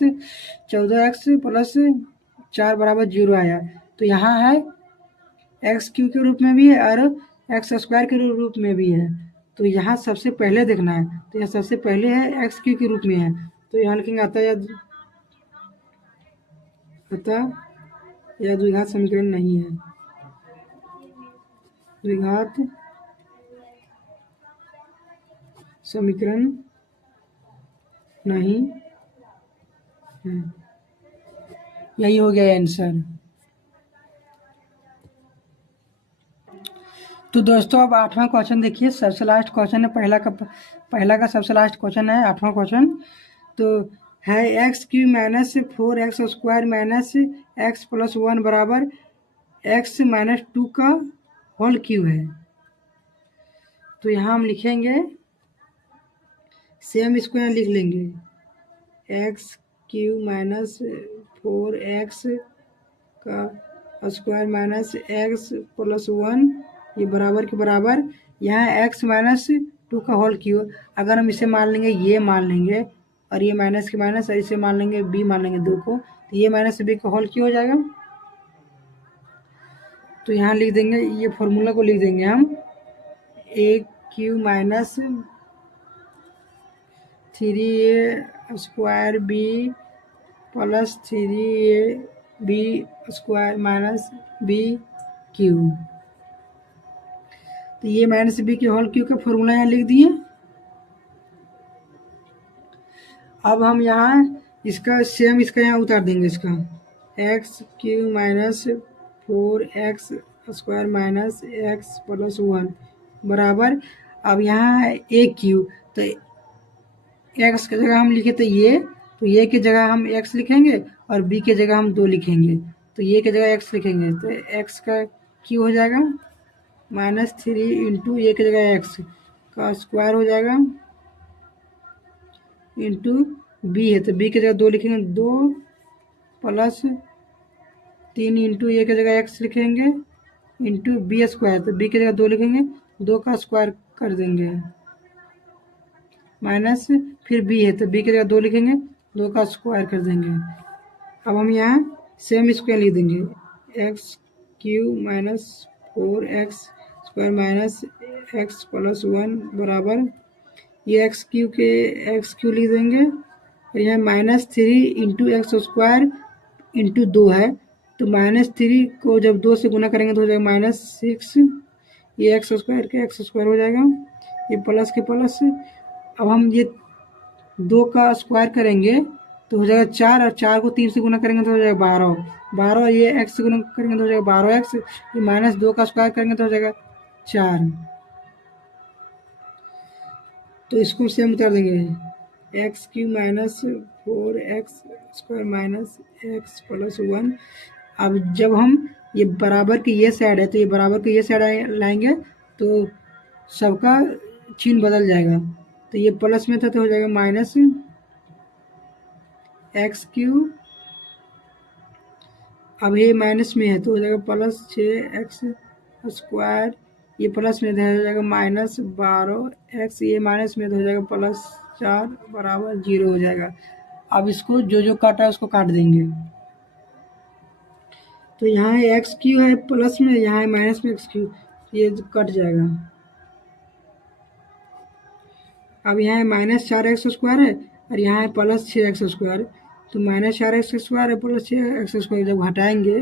14x plus 4 बराबर 0 आया। तो यहाँ है x³ के रूप में भी है और x² के रूप में भी है, तो यहाँ सबसे पहले देखना है, तो यह सबसे पहले है x³ के रूप में है, तो यहाँ लिखेंगे अतः यह द्विघात समीकरण नहीं है, द्विघात समीकरण नहीं है। यही हो गया आंसर। तो दोस्तों अब 8वां क्वेश्चन देखिए, सबसे लास्ट क्वेश्चन है, पहला का सबसे लास्ट क्वेश्चन है 8वां क्वेश्चन। तो है x³ -4x² -x + 1 बराबर x -2 का होल क्यूब है। तो यहाँ हम लिखेंगे, सेम इसको यहाँ लिख लेंगे, x³ -4x का स्क्वायर -x + 1, ये बराबर के बराबर, यहाँ x -2 का होल क्यूब, अगर हम इसे मान लेंगे, ये मान लेंगे, और ये माइनस के माइनस, और इसे मान लेंगे b मान लेंगे 2 को, तो ये -b का होल क्यूब हो जाएगा। तो यहाँ लिख देंगे, ये फॉर्मूला को लिख देंगे हम, a³ -3ab + 3ab² -b³। तो ये -b के होल क्यूब का फॉर्मूला यहाँ लिख दिए। अब हम यहाँ इसका सेम इसका यहाँ उतार देंगे, इसका x³ -4x² -x + 1 बराबर, अब यहाँ a³, तो x की जगह हम लिखे तो ये की जगह हम x लिखेंगे और b की जगह हम 2 लिखेंगे, तो ये की जगह x लिखेंगे, तो x का क्यू हो जाएगा -3 × ये की जगह x का स्क्वायर हो जाएगा इंटू बी है, तो बी की जगह 2 लिखेंगे, 2 + 3 × ये की जगह x लिखेंगे इंटू b², तो b की जगह 2 लिखेंगे, 2 का स्क्वायर कर देंगे, माइनस फिर बी है तो बी की जगह 2 लिखेंगे, 2 का स्क्वायर कर देंगे। अब हम यहाँ सेम स्क्वायर लिख देंगे, x Q minus 4x square minus x plus 1 बराबर, ये एक्स क्यू लिख देंगे और यहाँ -3 इंटू एक्स स्क्वायर इंटू 2 है, तो -3 को जब 2 से गुना करेंगे तो हो जाएगा -6, ये एक्स स्क्वायर हो जाएगा, ये प्लस के प्लस। अब हम ये 2 का स्क्वायर करेंगे तो हो जाएगा 4, और 4 को 3 से गुना करेंगे तो हो जाएगा 12, ये एक्स से गुना करेंगे तो हो जाएगा 12x, ये -2 का स्क्वायर करेंगे तो हो जाएगा 4, तो इसको सेम उतार देंगे, x Q minus 4x square minus x plus 1। अब जब हम ये बराबर की ये साइड है तो ये बराबर की ये साइड लाएंगे तो सबका चिन्ह बदल जाएगा, तो ये प्लस में था तो हो जाएगा माइनस एक्स क्यू, अब ये माइनस में है तो हो जाएगा प्लस 6x स्क्वायर, ये प्लस में हो जाएगा -12x, ये माइनस में तो हो जाएगा +4 बराबर 0 हो जाएगा। अब इसको जो काटा है उसको काट देंगे, तो यहाँ एक्स क्यू है प्लस में, यहाँ है माइनस में एक्स क्यू, ये कट जाएगा। अब यहाँ है -4x स्क्वायर है और यहाँ है +6x स्क्वायर, तो -4x स्क्वायर है +6x स्क्वायर जब घटाएंगे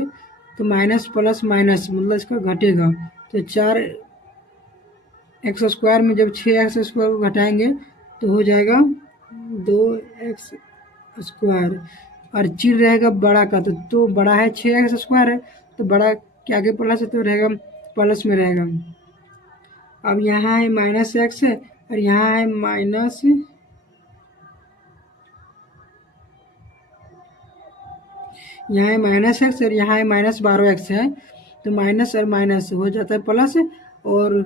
तो माइनस प्लस माइनस मतलब इसका घटेगा, तो 4x स्क्वायर में जब 6x स्क्वायर को घटाएंगे तो हो जाएगा 2x स्क्वायर, और चिन्ह रहेगा बड़ा का, तो बड़ा है 6x स्क्वायर है तो बड़ा के आगे प्लस है तो रहेगा प्लस में रहेगा। अब यहाँ है -x है और यहाँ है माइनस, यहाँ है -x और यहाँ है -12x है, तो माइनस और माइनस हो जाता है प्लस, और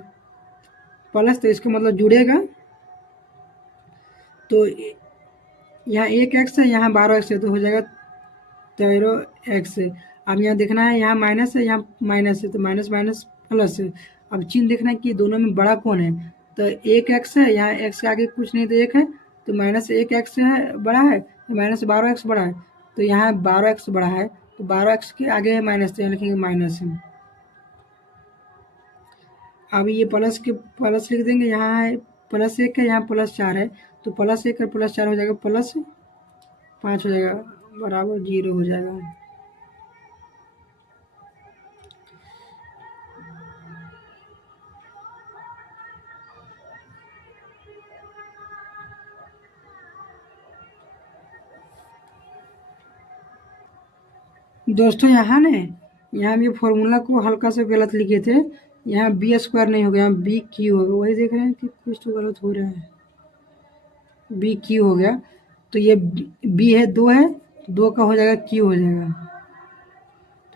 प्लस तो इसका मतलब जुड़ेगा, तो यहाँ 1x है यहाँ 12x है तो हो जाएगा 13x। अब यहाँ देखना है यहाँ माइनस है यहाँ माइनस है तो माइनस माइनस प्लस है, अब चिन्ह देखना है कि दोनों में बड़ा कौन है, तो 1x है, यहाँ x के आगे कुछ नहीं तो 1 है, तो -1x है बड़ा है, -12x बड़ा है, तो यहाँ 12x बड़ा है, तो 12x के आगे है माइनस, तो यहाँ लिखेंगे माइनस है। अब ये प्लस लिख देंगे, यहाँ है +1 है यहाँ +4 है, तो +1 और +4 हो जाएगा +5 हो जाएगा बराबर 0 हो जाएगा। दोस्तों यहाँ हम ये फॉर्मूला को हल्का सा गलत लिखे थे, यहाँ बी स्क्वायर नहीं होगा, यहाँ बी क्यू होगा, वही देख रहे हैं कि कुछ तो गलत हो रहा है, बी क्यू हो गया, तो ये बी है 2 है, 2 का हो जाएगा क्यू हो जाएगा,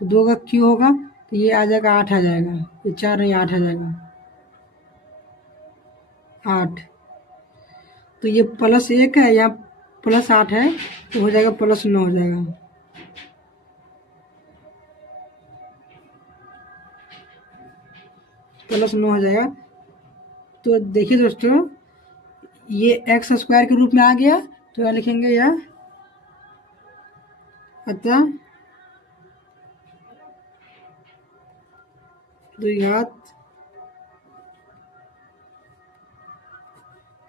तो 2 का क्यू होगा तो ये आ जाएगा 8 आ जाएगा, ये 4 नहीं 8 आ जाएगा 8, तो ये +1 है यहाँ +8 है तो हो जाएगा +9 हो जाएगा, +9 हो जाएगा। तो देखिए दोस्तों ये एक्स स्क्वायर के रूप में आ गया, तो यहाँ लिखेंगे यह अतः द्विघात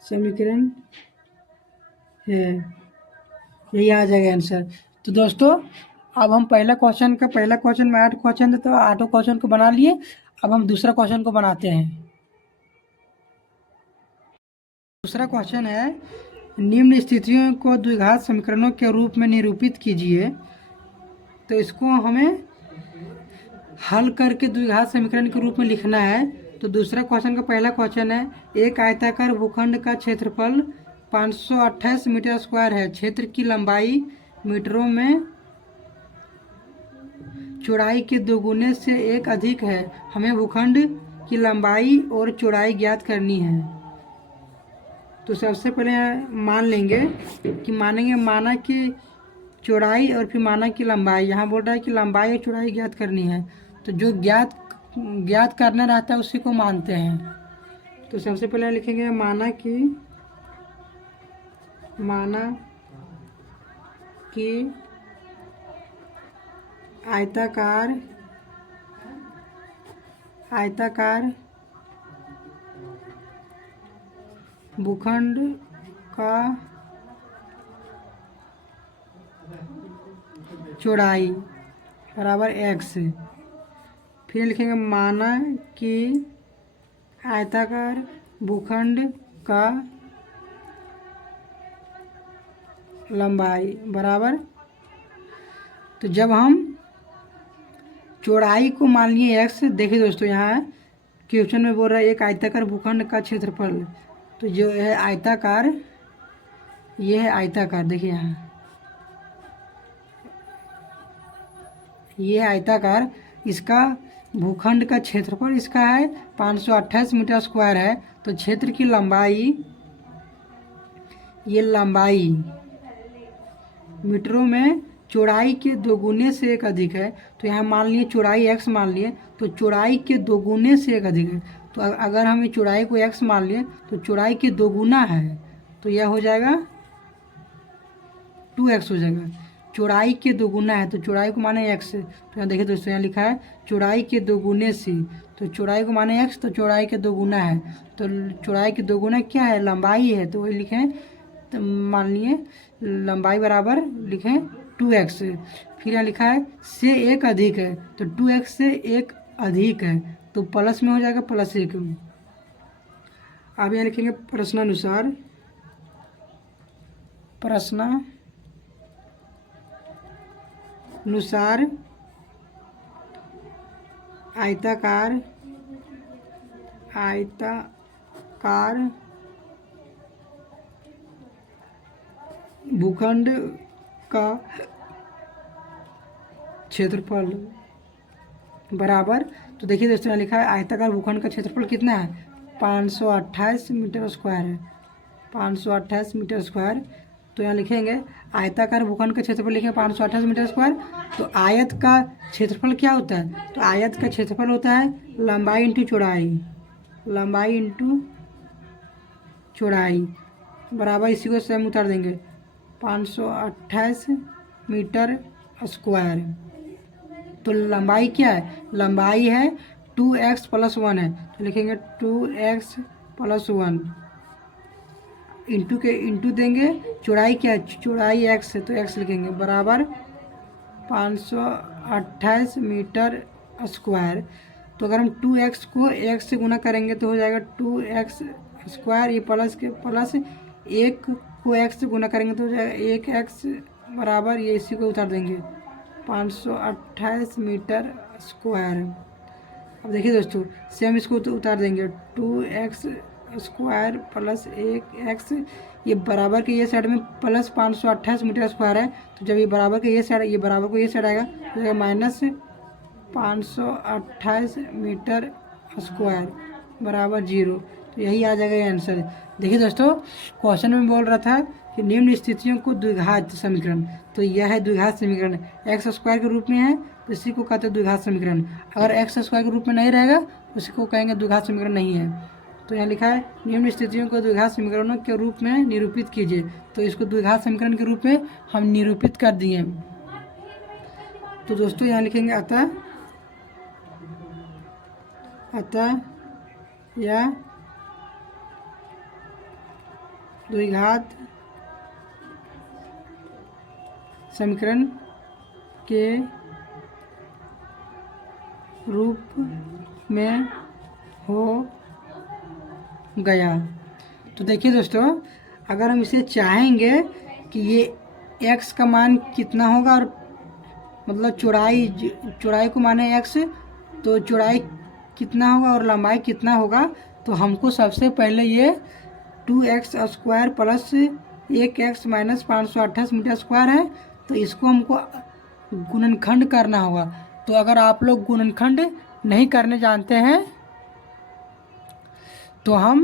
समीकरण है, यही आ जाएगा आंसर। तो दोस्तों अब हम पहला क्वेश्चन में 8 क्वेश्चन थे तो 8 क्वेश्चन को बना लिए, अब हम दूसरा क्वेश्चन को बनाते हैं। दूसरा क्वेश्चन है निम्न स्थितियों को द्विघात समीकरणों के रूप में निरूपित कीजिए, तो इसको हमें हल करके द्विघात समीकरण के रूप में लिखना है। तो दूसरा क्वेश्चन का पहला क्वेश्चन है, एक आयताकार भूखंड का क्षेत्रफल 528 मीटर स्क्वायर है, क्षेत्र की लंबाई मीटरों में चौड़ाई के 2 गुने से 1 अधिक है, हमें भूखंड की लंबाई और चौड़ाई ज्ञात करनी है। तो सबसे पहले मान लेंगे कि माना कि चौड़ाई और फिर माना कि लंबाई, यहाँ बोल रहा है कि लंबाई और चौड़ाई ज्ञात करनी है, तो जो ज्ञात करना रहता है उसी को मानते हैं। तो सबसे पहले लिखेंगे माना कि आयताकार भूखंड का चौड़ाई बराबर x। फिर लिखेंगे माना कि आयताकार भूखंड का लंबाई बराबर, तो जब हम चौड़ाई को मान लिए x, देखिए दोस्तों यहाँ क्वेश्चन में बोल रहा है एक आयताकार भूखंड का क्षेत्रफल, तो जो है आयताकार, ये है आयताकार, देखिए यहाँ ये आयताकार, इसका भूखंड का क्षेत्रफल इसका है 528 मीटर स्क्वायर है। तो क्षेत्र की लंबाई, ये लंबाई मीटरों में चौड़ाई के दोगुने से एक अधिक है। तो यहाँ मान लिए चौड़ाई x मान लिए, तो चौड़ाई के दोगुने से एक अधिक है। तो अगर हम चौड़ाई को x मान लिए तो चौड़ाई के दोगुना है, तो यह हो जाएगा 2x हो जाएगा। चौड़ाई के दोगुना है तो चौड़ाई को माने x, तो यहाँ देखिए दोस्तों यहाँ लिखा है चौड़ाई के दोगुने से, तो चौड़ाई को माने x, तो चौड़ाई के दोगुना है, तो चौड़ाई के दोगुना क्या है, लंबाई है, तो वही लिखें, तो मान लिए लंबाई बराबर लिखें 2x। फिर यहाँ लिखा है से एक अधिक है, तो 2x से एक अधिक है, तो प्लस में हो जाएगा +1। अब यहाँ लिखेंगे प्रश्नानुसार आयताकार भूखंड का क्षेत्रफल बराबर, तो देखिए दोस्तों यहाँ लिखा है आयताकार भूखंड का क्षेत्रफल कितना है, 528 मीटर स्क्वायर है, 528 मीटर स्क्वायर। तो यहाँ लिखेंगे आयताकार भूखंड का क्षेत्रफल लिखेंगे 528 मीटर स्क्वायर। तो आयत का क्षेत्रफल क्या होता है, तो आयत का क्षेत्रफल होता है लंबाई इंटू चौड़ाई बराबर, इसी को स्वयं उतार देंगे 528 मीटर स्क्वायर। तो लंबाई क्या है, लंबाई है 2x + 1 है, तो लिखेंगे 2x + 1 इंटू देंगे, चौड़ाई क्या है, चौड़ाई x है, तो x लिखेंगे बराबर 528 मीटर स्क्वायर। तो अगर हम 2x को x से गुना करेंगे तो हो जाएगा 2x स्क्वायर, ये प्लस के प्लस, एक को x से गुना करेंगे तो हो जाएगा 1x बराबर, ये इसी को उतार देंगे 528 मीटर स्क्वायर। अब देखिए दोस्तों सेम इसको तो उतार देंगे 2x स्क्वायर + 1x, ये बराबर के ये साइड में प्लस 528 मीटर स्क्वायर है, तो जब ये बराबर के ये साइड, ये बराबर को ये साइड आएगा तो -528 मीटर स्क्वायर बराबर 0। तो यही आ जाएगा आंसर। देखिए दोस्तों क्वेश्चन में बोल रहा था कि निम्न स्थितियों को द्विघात समीकरण, तो यह है द्विघात समीकरण, x स्क्वायर के रूप में है तो इसी को कहते हैं द्विघात समीकरण। अगर x स्क्वायर के रूप में नहीं रहेगा तो इसी को कहेंगे द्विघात समीकरण नहीं है। तो यहाँ लिखा है निम्न स्थितियों को द्विघात समीकरणों के रूप में निरूपित कीजिए, तो इसको द्विघात समीकरण के रूप में हम निरूपित कर दिए। तो दोस्तों यहाँ लिखेंगे अतः या द्विघात समीकरण के रूप में हो गया। तो देखिए दोस्तों अगर हम इसे चाहेंगे कि ये x का मान कितना होगा, और मतलब चौड़ाई को माने x, तो चौड़ाई कितना होगा और लंबाई कितना होगा, तो हमको सबसे पहले ये 2x square plus 1x minus 528 metre square है, तो इसको हमको गुणनखंड करना होगा। तो अगर आप लोग गुणनखंड नहीं करने जानते हैं तो हम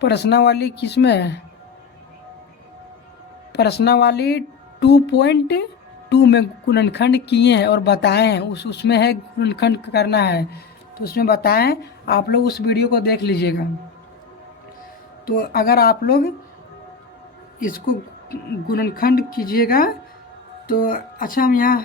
प्रश्नावली किसमें, प्रश्नावली 2.2 में गुणनखंड किए हैं और बताए हैं, उसमें है गुणनखंड करना है, तो उसमें बताएं, आप लोग उस वीडियो को देख लीजिएगा। तो अगर आप लोग इसको गुणनखंड कीजिएगा तो अच्छा, हम यहाँ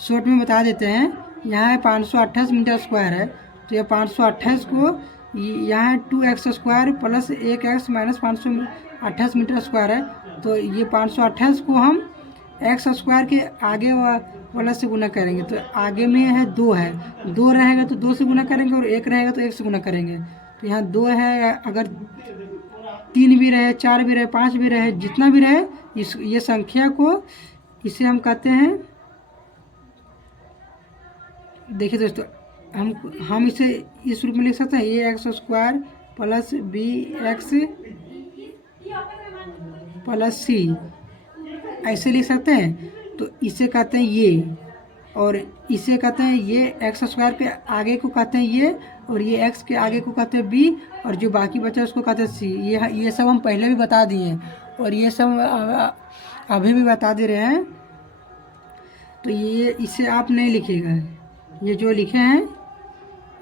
शॉर्ट में बता देते हैं। यहाँ है 528 मीटर स्क्वायर है, तो ये 528 को यहाँ है 2x square plus 1x minus 528 metre square है, तो ये 528 को हम x स्क्वायर के आगे वाला से गुना करेंगे। तो आगे में है 2 है, 2 रहेगा तो 2 से गुना करेंगे, और 1 रहेगा तो 1 से गुना करेंगे। तो यहाँ 2 है, अगर 3 भी रहे, 4 भी रहे, 5 भी रहे, जितना भी रहे, ये संख्या को इसे हम कहते हैं, देखिए दोस्तों, हम इसे इस रूप में लिख सकते हैं, a x square plus b x plus c, ऐसे लिख सकते हैं। तो इसे कहते हैं ये, और इसे कहते हैं ये एक्स स्क्वायर के आगे को कहते हैं ये, और ये एक्स के आगे को कहते हैं बी, और जो बाकी बचा उसको कहते हैं सी। ये सब हम पहले भी बता दिए हैं, और ये सब अभी भी बता दे रहे हैं। तो ये इसे आप नहीं लिखिएगा, ये जो लिखे हैं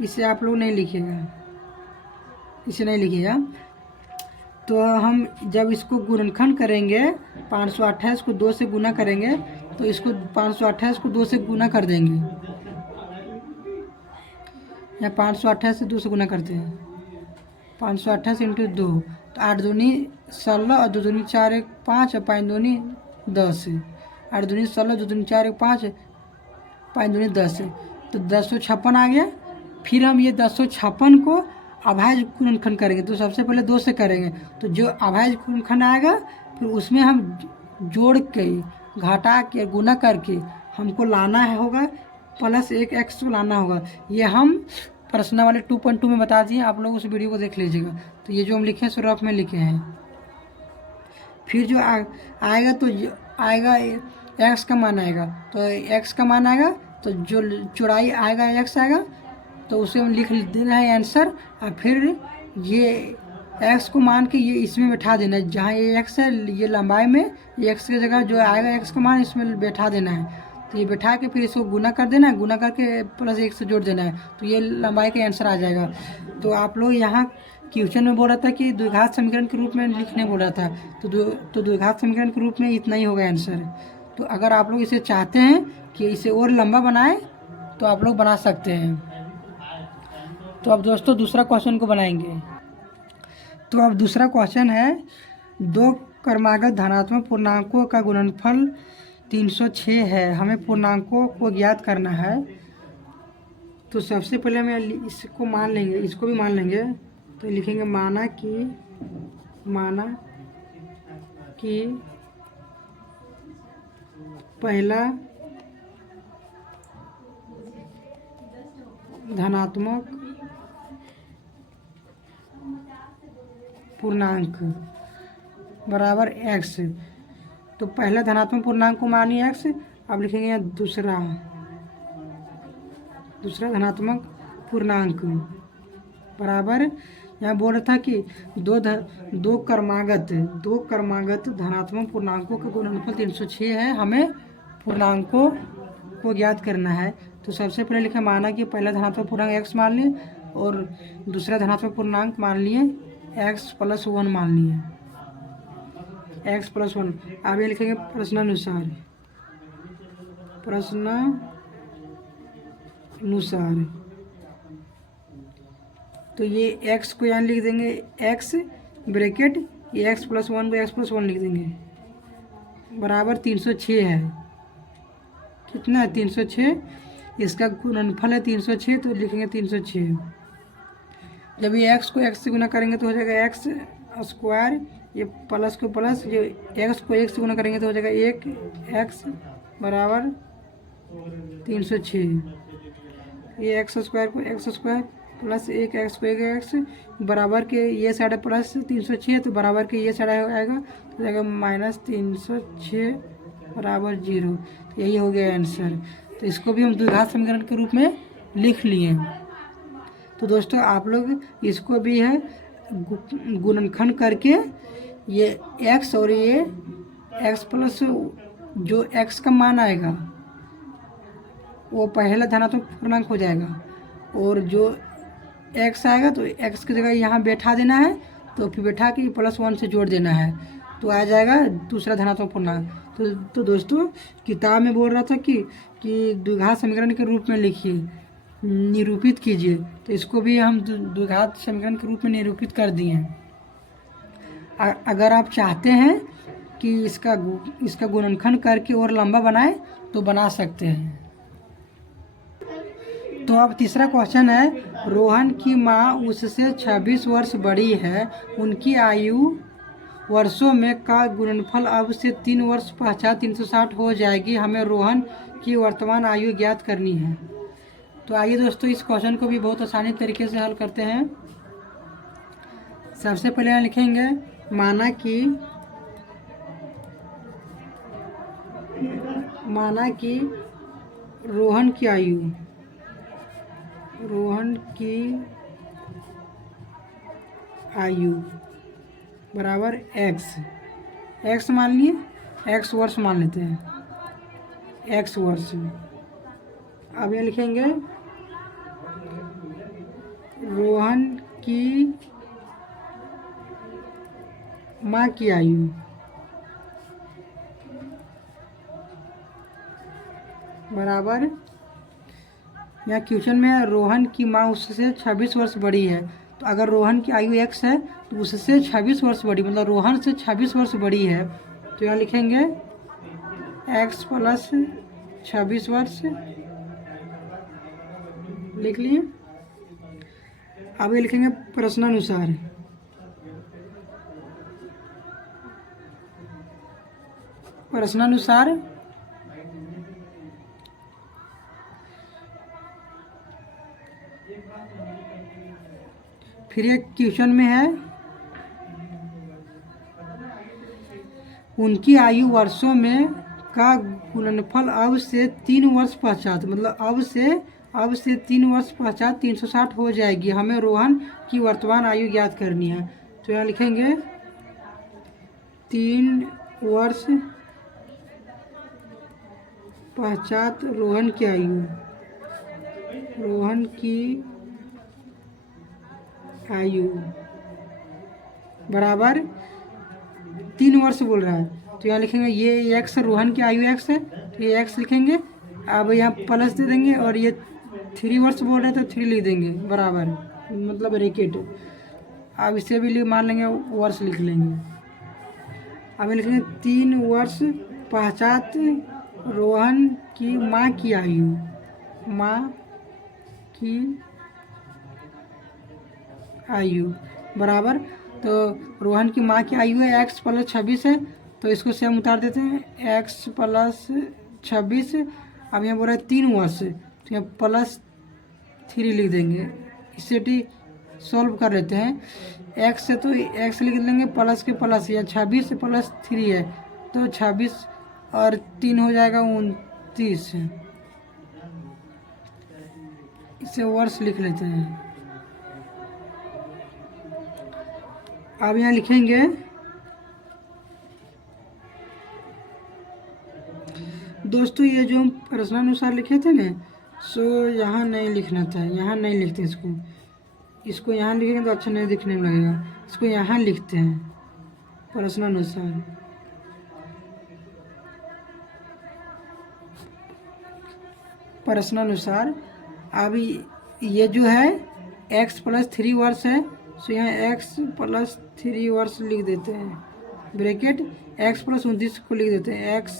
इसे आप लोग नहीं लिखिएगा, इसे नहीं लिखिएगा। तो हम जब इसको गुणनखंड करेंगे, 528 को 2 से गुना करेंगे, तो इसको 528 को 2 से गुना कर देंगे, या 528 से 2 से गुना करते हैं, 528 इंटू 2, तो 8 दूनी 16 और 2 दूनी 4 1 5 और 5 दूनी 10, 8 दूनी 16 2 दूनी 4 1 5 5 दूनी 10, तो 1056 आ गया। फिर हम ये 1056 को अभाज्य गुणनखंड करेंगे, तो सबसे पहले 2 से करेंगे, तो जो अभाज्य गुणनखंड आएगा फिर उसमें हम जोड़ के घटा के गुना करके हमको लाना है होगा प्लस 1x को लाना होगा। ये हम प्रश्न वाले 2.2 में बता दिए, आप लोग उस वीडियो को देख लीजिएगा। तो ये जो हम लिखे हैं सो रफ में लिखे हैं। फिर जो आएगा तो आएगा x का मान आएगा, तो x का मान आएगा, तो जो चौड़ाई आएगा x आएगा, तो उसे हम लिख देना है आंसर, और फिर ये x को मान के ये इसमें बैठा देना है, जहाँ ये x है ये लंबाई में, ये x की जगह जो आएगा x का मान इसमें बैठा देना है। तो ये बैठा के फिर इसको गुना कर देना है, गुना करके प्लस 1 से जोड़ देना है, तो ये लंबाई का आंसर आ जाएगा। तो आप लोग यहाँ क्वेश्चन में बोल रहा था कि द्विघात समीकरण के रूप में लिखने बोल रहा था, तो द्विघात समीकरण के रूप में इतना ही होगा आंसर। तो अगर आप लोग इसे चाहते हैं कि इसे और लंबा बनाए तो आप लोग बना सकते हैं। तो अब दोस्तों दूसरा क्वेश्चन को बनाएंगे। तो अब दूसरा क्वेश्चन है, 2 क्रमागत धनात्मक पूर्णांकों का गुणनफल 306 है, हमें पूर्णांकों को ज्ञात करना है। तो सबसे पहले हमें इसको मान लेंगे, इसको भी मान लेंगे, तो लिखेंगे माना कि पहला धनात्मक पूर्णांक बराबर x। तो पहला धनात्मक पूर्णांक को मानिए x, अब लिखेंगे दूसरा धनात्मक पूर्णांक बराबर, यहाँ बोल रहा था कि दो क्रमागत धनात्मक पूर्णांकों का गुणनफल 306 है, हमें पूर्णांकों को ज्ञात करना है। तो सबसे पहले लिखा माना कि पहला धनात्मक पूर्णांक x मान लिए, और दूसरा धनात्मक पूर्णांक मान लिए x प्लस 1 मान लिए, x प्लस 1। अब ये लिखेंगे प्रश्नानुसार, तो ये x को यहाँ लिख देंगे x ब्रैकेट, ये x प्लस 1 को x प्लस 1 लिख देंगे, बराबर 306 है। कितना है? 306। इसका गुणनफल है 306, तो लिखेंगे 306। जब ये x को x से गुना करेंगे तो हो जाएगा x स्क्वायर, ये प्लस को प्लस, जो x को 1 से गुना करेंगे तो हो जाएगा 1x बराबर 306। ये x स्क्वायर को x स्क्वायर प्लस 1x को 1x बराबर के ये साइड प्लस 306, तो बराबर के ये साइड आएगा तो जाएगा माइनस 306 बराबर 0। तो यही हो गया आंसर। तो इसको भी हम द्विघात समीकरण के रूप में लिख लिए। तो दोस्तों आप लोग इसको भी है गुणनखंड करके ये x और ये x प्लस जो x का मान आएगा वो पहला धनात्मक पूर्णांक हो जाएगा, और जो x आएगा तो x की जगह यहाँ बैठा देना है, तो फिर बैठा के +1 से जोड़ देना है, तो आ जाएगा दूसरा धनात्मक पूर्णांक। तो दोस्तों किताब में बोल रहा था कि द्विघात समीकरण के रूप में लिखिए, निरूपित कीजिए, तो इसको भी हम द्विघात समीकरण के रूप में निरूपित कर दिए हैं। अगर आप चाहते हैं कि इसका गुणनखंड करके और लंबा बनाए तो बना सकते हैं। तो अब तीसरा क्वेश्चन है, रोहन की माँ उससे 26 वर्ष बड़ी है, उनकी आयु वर्षों में का गुणनफल अब से 3 वर्ष पश्चात 360 हो जाएगी, हमें रोहन की वर्तमान आयु ज्ञात करनी है। तो आइए दोस्तों इस क्वेश्चन को भी बहुत आसानी तरीके से हल करते हैं। सबसे पहले यहाँ लिखेंगे माना कि रोहन की आयु बराबर x मान लिए, x वर्ष मान लेते हैं, x वर्ष। अब ये लिखेंगे रोहन की माँ की आयु बराबर, यहाँ क्वेश्चन में है रोहन की माँ उससे 26 वर्ष बड़ी है, तो अगर रोहन की आयु x है तो उससे 26 वर्ष बड़ी, मतलब रोहन से 26 वर्ष बड़ी है, तो यहाँ लिखेंगे x प्लस 26 वर्ष, लिख लिए। अब ये लिखेंगे प्रश्नानुसार, फिर एक क्वेश्चन में है उनकी आयु वर्षों में का गुणनफल अब से 3 वर्ष पश्चात, मतलब अब से 3 वर्ष पश्चात 360 हो जाएगी, हमें रोहन की वर्तमान आयु ज्ञात करनी है। तो यहाँ लिखेंगे 3 वर्ष पश्चात रोहन की आयु बराबर 3 वर्ष बोल रहा है, तो यहाँ लिखेंगे ये x रोहन की आयु x है, तो ये x लिखेंगे। अब यहाँ प्लस दे देंगे और ये 3 वर्ष बोल रहे हैं तो 3 लिख देंगे बराबर, मतलब ब्रैकेट। अब इसे भी मान लेंगे वर्ष लिख लेंगे। अब लिखेंगे 3 वर्ष पश्चात रोहन की माँ की आयु बराबर, तो रोहन की माँ की आयु है x प्लस 26 है, तो इसको सेम उतार देते हैं x प्लस 26। अब यहाँ बोल रहा है 3 वर्ष, तो यहाँ +3 लिख देंगे। इसे सॉल्व कर लेते हैं, x से तो x लिख लेंगे प्लस के प्लस, या 26 से +3 है तो 26 और 3 हो जाएगा 29, इसे वर्ष लिख लेते हैं। अब यहाँ लिखेंगे दोस्तों ये जो हम प्रश्नानुसार लिखे थे ना, सो यहाँ नहीं लिखना था, यहाँ नहीं लिखते इसको यहाँ लिखेंगे तो अच्छा नहीं दिखने में लगेगा, इसको यहाँ लिखते हैं प्रश्नानुसार। अब ये जो है x प्लस 3 वर्ष है, तो यहाँ x प्लस 3 वर्ष लिख देते हैं, ब्रैकेट x प्लस 29 को लिख देते हैं, x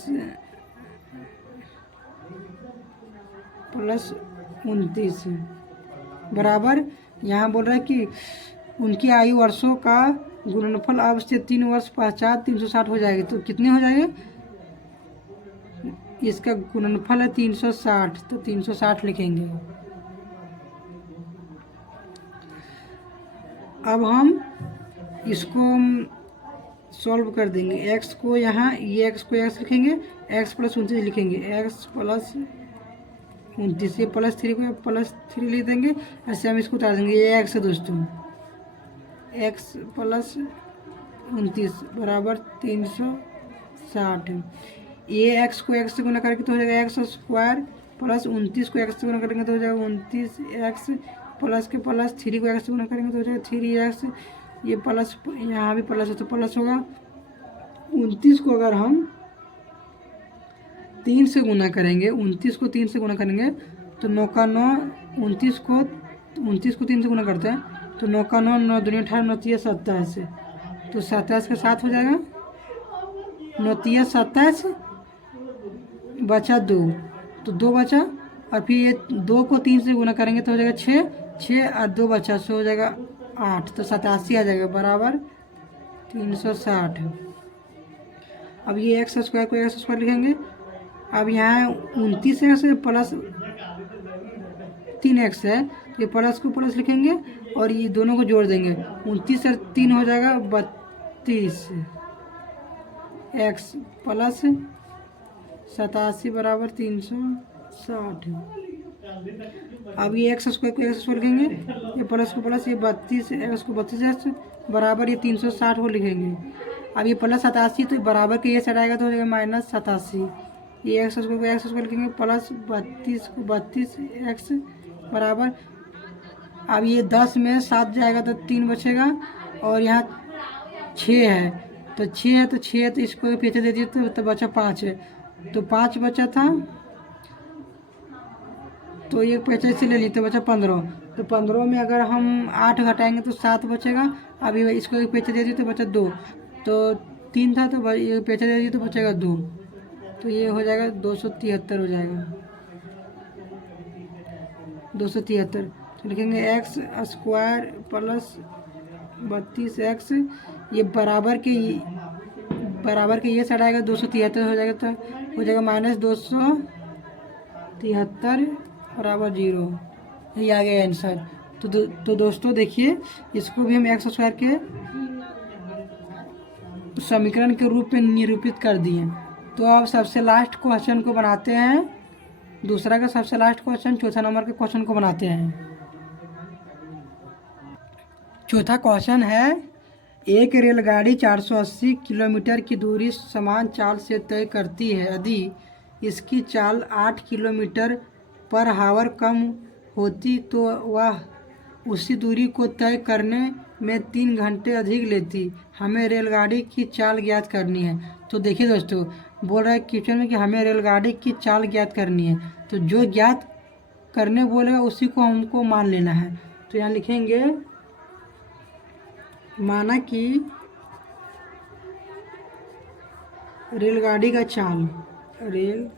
प्लस 29 बराबर। यहाँ बोल रहा है कि उनकी आयु वर्षों का गुणनफल अब से 3 वर्ष पश्चात 360 हो जाएगी, तो कितने हो जाएंगे, इसका गुणनफल है 360, तो 360 लिखेंगे। अब हम इसको सॉल्व कर देंगे, x को यहाँ ये x को x लिखेंगे, x प्लस 29 लिखेंगे, x प्लस 29, ये +3 को +3 लिख देंगे, ऐसे हम इसको उतार देंगे। ये x है दोस्तों, x प्लस 29 बराबर 360। ये x को x से गुना करके तो हो जाएगा x² प्लस 29 को x से गुना करेंगे तो हो जाएगा 29x, प्लस के प्लस 3 को x से गुना करेंगे तो हो जाएगा 3x, ये प्लस, यहाँ भी प्लस है तो प्लस होगा। 29 को अगर हम 3 से गुना करेंगे, 29 को 3 से गुना करेंगे तो 9 का 9, 29 को 3 से गुना करते हैं तो 9 का 9, 9 दूनी 18, 9 तिया 27, तो 27 के साथ हो जाएगा 9 तिया 27, बचा 2, तो 2 बचा। और फिर ये 2 को 3 से गुना करेंगे तो हो जाएगा 6, 6 और 2 बचा सो हो जाएगा 8, तो 87 आ जाएगा बराबर 360। अब ये एक्स स्क्वायर को एक्स स्क्वायर लिखेंगे। अब यहाँ 29 प्लस 3x है तो ये प्लस को प्लस लिखेंगे और ये दोनों को जोड़ देंगे। 29 और 3 हो जाएगा 32, x प्लस 87 बराबर 360। अब ये एक्स स्क्वायर को एक्स स्क्वायर लिखेंगे, ये प्लस को प्लस, ये 32 एक्स को 32 बराबर ये 360 को लिखेंगे। अब ये प्लस 87 तो बराबर के ये साइड आएगा तो हो जाएगा माइनस 87। ये एक्स स्क्वायर को एक्स स्क्वायर लिखेंगे, प्लस 32 को 32 एक्स बराबर। अब ये 10 में 7 जाएगा तो 3 बचेगा और यहाँ 6 है तो 6 है तो 6 है तो इसको पीछे दे दिए तो बचा 5 है, तो 5 बचा था तो ये पीछे से ले ली तो बचा 15, तो 15 में अगर हम 8 घटाएंगे तो 7 बचेगा। अभी इसको पीछे दे दिए तो बचा 2, तो 3 था तो ये पीछे दे दिए तो बचेगा 2, तो ये हो जाएगा 273 हो जाएगा 273। तो लिखेंगे एक्स स्क्वायर प्लस 32x, ये बराबर के ये साइड आएगा 273 हो जाएगा तो हो जाएगा माइनस 273 बराबर 0। ये आ गया आंसर। तो दोस्तों देखिए, इसको भी हम एक्स स्क्वायर के समीकरण के रूप में निरूपित कर दिए। तो अब सबसे लास्ट क्वेश्चन को बनाते हैं, दूसरा का सबसे लास्ट क्वेश्चन, चौथा नंबर के क्वेश्चन को बनाते हैं। चौथा क्वेश्चन है, एक रेलगाड़ी 480 किलोमीटर की दूरी समान चाल से तय करती है। यदि इसकी चाल 8 किलोमीटर पर हावर कम होती तो वह उसी दूरी को तय करने में 3 घंटे अधिक लेती। हमें रेलगाड़ी की चाल ज्ञात करनी है। तो देखिए दोस्तों, बोल रहा है क्वेश्चन में कि हमें रेलगाड़ी की चाल ज्ञात करनी है, तो जो ज्ञात करने बोलेगा उसी को हमको मान लेना है। तो यहाँ लिखेंगे, माना कि रेलगाड़ी का चाल, रेलगाड़ी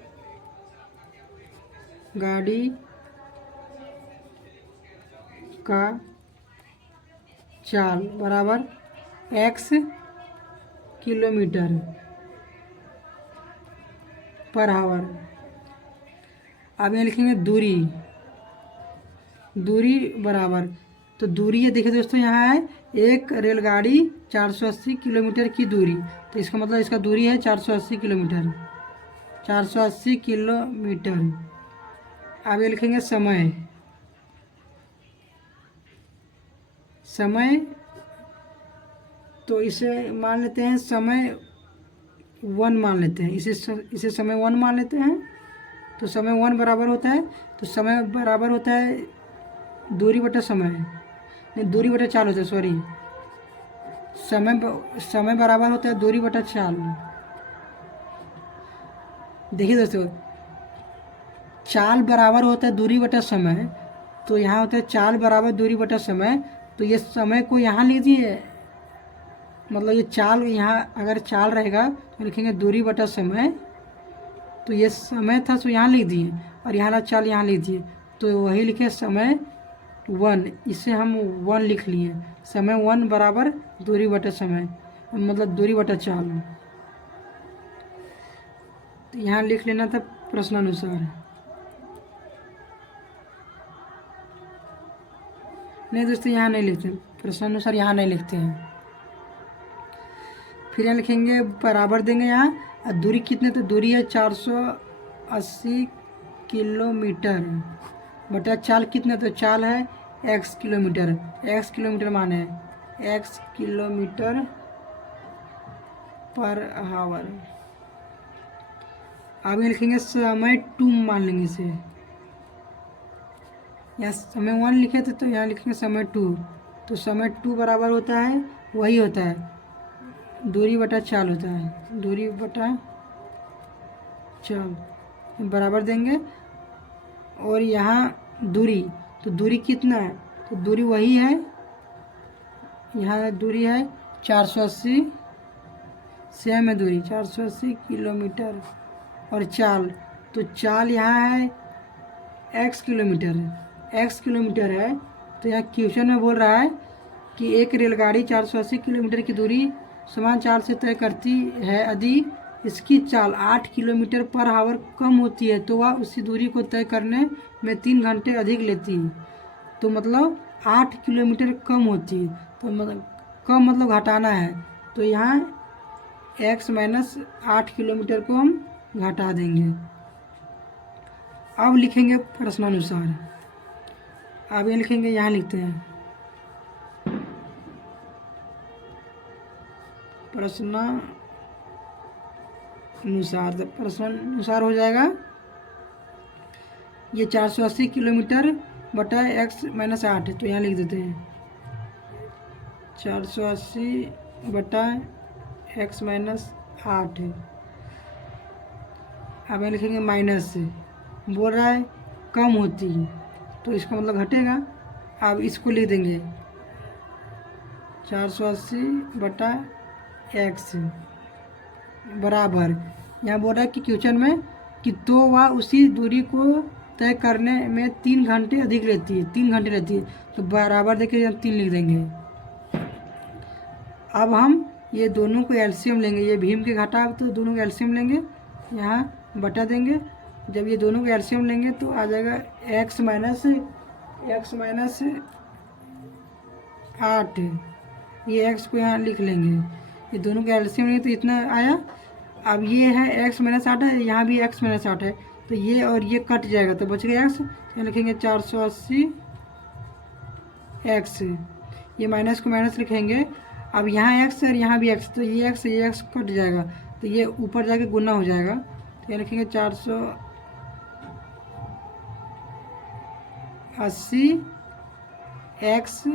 का चाल बराबर x किलोमीटर पर आवर। अब यहाँ लिखेंगे दूरी बराबर, तो दूरी ये देखिए दोस्तों, यहाँ है एक रेलगाड़ी 480 किलोमीटर की दूरी, तो इसका मतलब इसका दूरी है 480 किलोमीटर, 480 किलोमीटर। अब ये लिखेंगे समय, तो इसे मान लेते हैं समय 1 मान लेते हैं, इसे समय 1 मान लेते हैं। तो समय 1 बराबर होता है, तो समय बराबर होता है दूरी बटा समय, नहीं दूरी बटा चाल होता है, सॉरी, समय बराबर होता है दूरी बटा चाल। देखिए दोस्तों, चाल बराबर होता है दूरी बटा समय, तो यहाँ होता है चाल बराबर दूरी बटा समय, तो ये समय को यहाँ लीजिए, मतलब ये चाल, यहाँ अगर चाल रहेगा तो लिखेंगे दूरी बटा समय, तो ये समय था तो यहाँ लिख दिए और यहाँ चाल यहाँ लिख दिए, तो वही लिखे समय 1, इसे हम 1 लिख लिए। समय 1 बराबर दूरी बटा समय, मतलब दूरी बटा चाल, तो यहाँ लिख लेना था प्रश्नानुसार। नहीं दोस्तों, यहाँ नहीं लिखते प्रश्नानुसार, यहाँ नहीं लिखते हैं। फिर यहाँ लिखेंगे बराबर देंगे यहाँ, और दूरी कितने, तो दूरी है 480 किलोमीटर बटा चाल कितने, तो चाल है x किलोमीटर माने x किलोमीटर पर हावर। अब ये लिखेंगे समय 2 मान लेंगे इसे, यहाँ समय 1 लिखे थे तो यहाँ लिखेंगे समय 2, तो समय 2 बराबर होता है, वही होता है दूरी बटा चाल होता है, दूरी बटा चाल बराबर देंगे। और यहाँ दूरी, तो दूरी कितना है, तो दूरी वही है, यहाँ दूरी है 480, सेम है दूरी 480 किलोमीटर। और चाल, तो चाल यहाँ है x किलोमीटर है, x किलोमीटर है। तो यहाँ क्वेश्चन में बोल रहा है कि एक रेलगाड़ी 480 किलोमीटर की दूरी समान चाल से तय करती है, यदि इसकी चाल 8 किलोमीटर पर आवर कम होती है तो वह उसी दूरी को तय करने में 3 घंटे अधिक लेती है। तो मतलब 8 किलोमीटर कम होती है, तो मतलब कम मतलब घटाना है, तो यहाँ x माइनस 8 किलोमीटर को हम घटा देंगे। अब लिखेंगे प्रश्नानुसार, अब ये लिखेंगे, यहाँ लिखते हैं प्रश्नानुसार। प्रश्नानुसार हो जाएगा ये 480 किलोमीटर बटा x माइनस 8 है, तो यहाँ लिख देते हैं 480 बटा x माइनस 8 है। अब यहाँ लिखेंगे माइनस से, बोल रहा है कम होती है, तो इसका मतलब घटेगा। अब इसको लिख देंगे 480 बटा x बराबर, यहाँ बोल रहा है कि क्वेश्चन में कि तो वह उसी दूरी को तय करने में 3 घंटे अधिक लेती है, 3 घंटे लेती है, तो बराबर देखिए यहाँ 3 लिख देंगे। अब हम ये दोनों को एलसीएम लेंगे, ये भीम के घटा तो दोनों को एलसीएम लेंगे, यहाँ बटा देंगे। जब ये दोनों को एलसीएम लेंगे तो आ जाएगा x माइनस 8, ये x को यहाँ लिख लेंगे, ये दोनों का एलसीएम लेंगे तो इतना आया। अब ये है x माइनस 8 है, यहाँ भी x माइनस 8 है, तो ये और ये कट जाएगा तो बच गया x, यहाँ लिखेंगे 480 x, ये माइनस को माइनस लिखेंगे। अब यहाँ x और यहाँ भी x, तो ये x कट जाएगा, तो ये ऊपर जाके गुना हो जाएगा, तो यहाँ लिखेंगे 480 x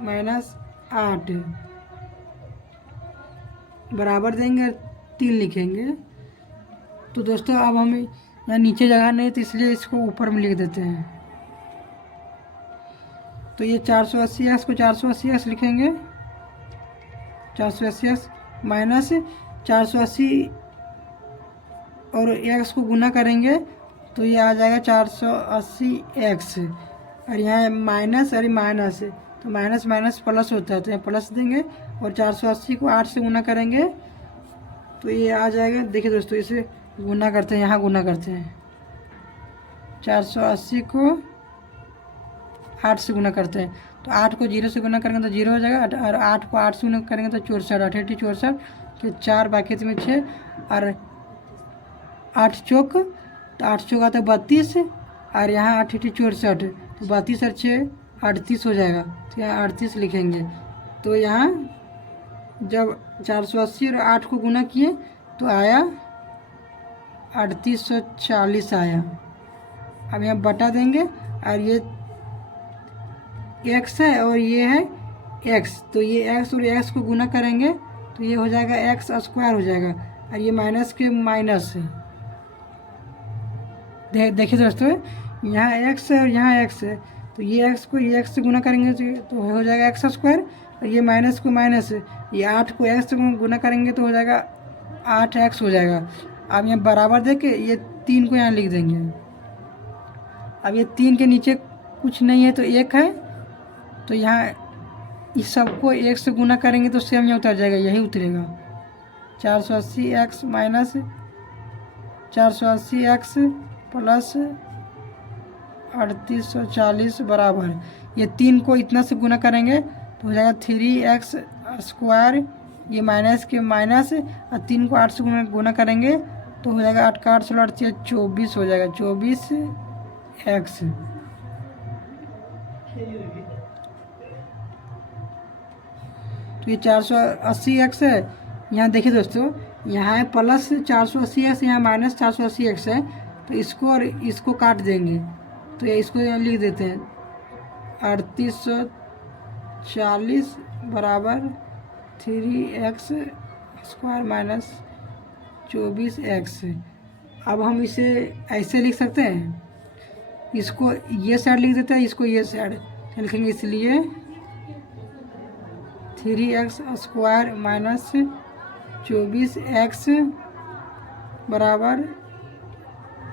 माइनस 8 बराबर देंगे 3 लिखेंगे। तो दोस्तों अब हमें यहाँ नीचे जगह नहीं तो इसलिए इसको ऊपर में लिख देते हैं। तो ये 480x को 480x लिखेंगे, 480x माइनस 480 और x को गुना करेंगे तो ये आ जाएगा 480x, और यहाँ माइनस अरे माइनस, तो माइनस माइनस प्लस होता है, तो यहाँ प्लस देंगे। और 480 को 8 से गुना करेंगे तो ये आ जाएगा, देखिए दोस्तों इसे गुना करते हैं, यहाँ गुना करते हैं, 480 को 8 से गुना करते हैं, तो 8 को 0 से गुना करेंगे तो 0 हो जाएगा, और 8 को 8 से गुना करेंगे तो 64, 8 64, तो 4 बाकी में 6, और 8 चौक, तो 8 चौक आता है 32, और यहाँ 8 64, तो 32 और 6 38 हो जाएगा, तो यहाँ 38 लिखेंगे। तो यहाँ जब 480 और 8 को गुना किए तो आया 3840 आया। अब यहाँ बटा देंगे, और ये x है और ये है x, तो ये x और x को गुना करेंगे तो ये हो जाएगा x स्क्वायर हो जाएगा, और ये माइनस के माइनस है। देखिए दोस्तों यहाँ x है और यहाँ x है, तो ये x को ये x से गुना करेंगे तो हो जाएगा x स्क्वायर, और ये माइनस को माइनस है, ये 8 को x से गुना करेंगे तो हो जाएगा 8x हो जाएगा। अब यहाँ बराबर दे के ये 3 को यहाँ लिख देंगे। अब ये 3 के नीचे कुछ नहीं है तो 1 है, तो यहाँ इस सबको 1 से गुना करेंगे तो सेम यहाँ उतर जाएगा, यही उतरेगा 480x माइनस 480x प्लस 3840 बराबर, ये 3 को इतना से गुना करेंगे तो हो जाएगा 3x स्क्वायर, ये माइनस के माइनस, और 3 को 8 से गुना करेंगे तो हो जाएगा 8 का 8 16 24 हो जाएगा, 24x। तो ये 480x है, यहाँ देखिए दोस्तों यहाँ है प्लस 480x, यहाँ माइनस 480x है, तो इसको और इसको काट देंगे तो ये इसको यहाँ लिख देते हैं 40 बराबर 3x स्क्वायर माइनस 24x। अब हम इसे ऐसे लिख सकते हैं, इसको ये साइड लिख देते हैं, इसको ये साइड लिखेंगे, इसलिए 3x स्क्वायर माइनस 24x बराबर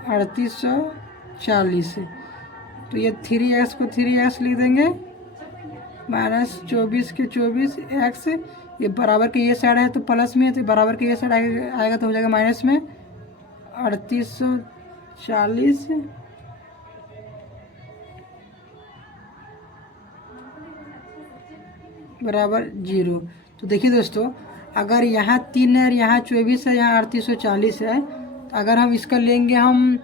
3840। तो ये 3x को 3x लिख देंगे माइनस 24 के 24x, ये बराबर के ये साइड है तो प्लस में है, तो बराबर के ये साइड आएगा तो हो जाएगा माइनस में 3840 बराबर 0। तो देखिए दोस्तों, अगर यहाँ 3 है और यहाँ 24 है, यहाँ 3840 है, तो अगर हम इसका लेंगे, हम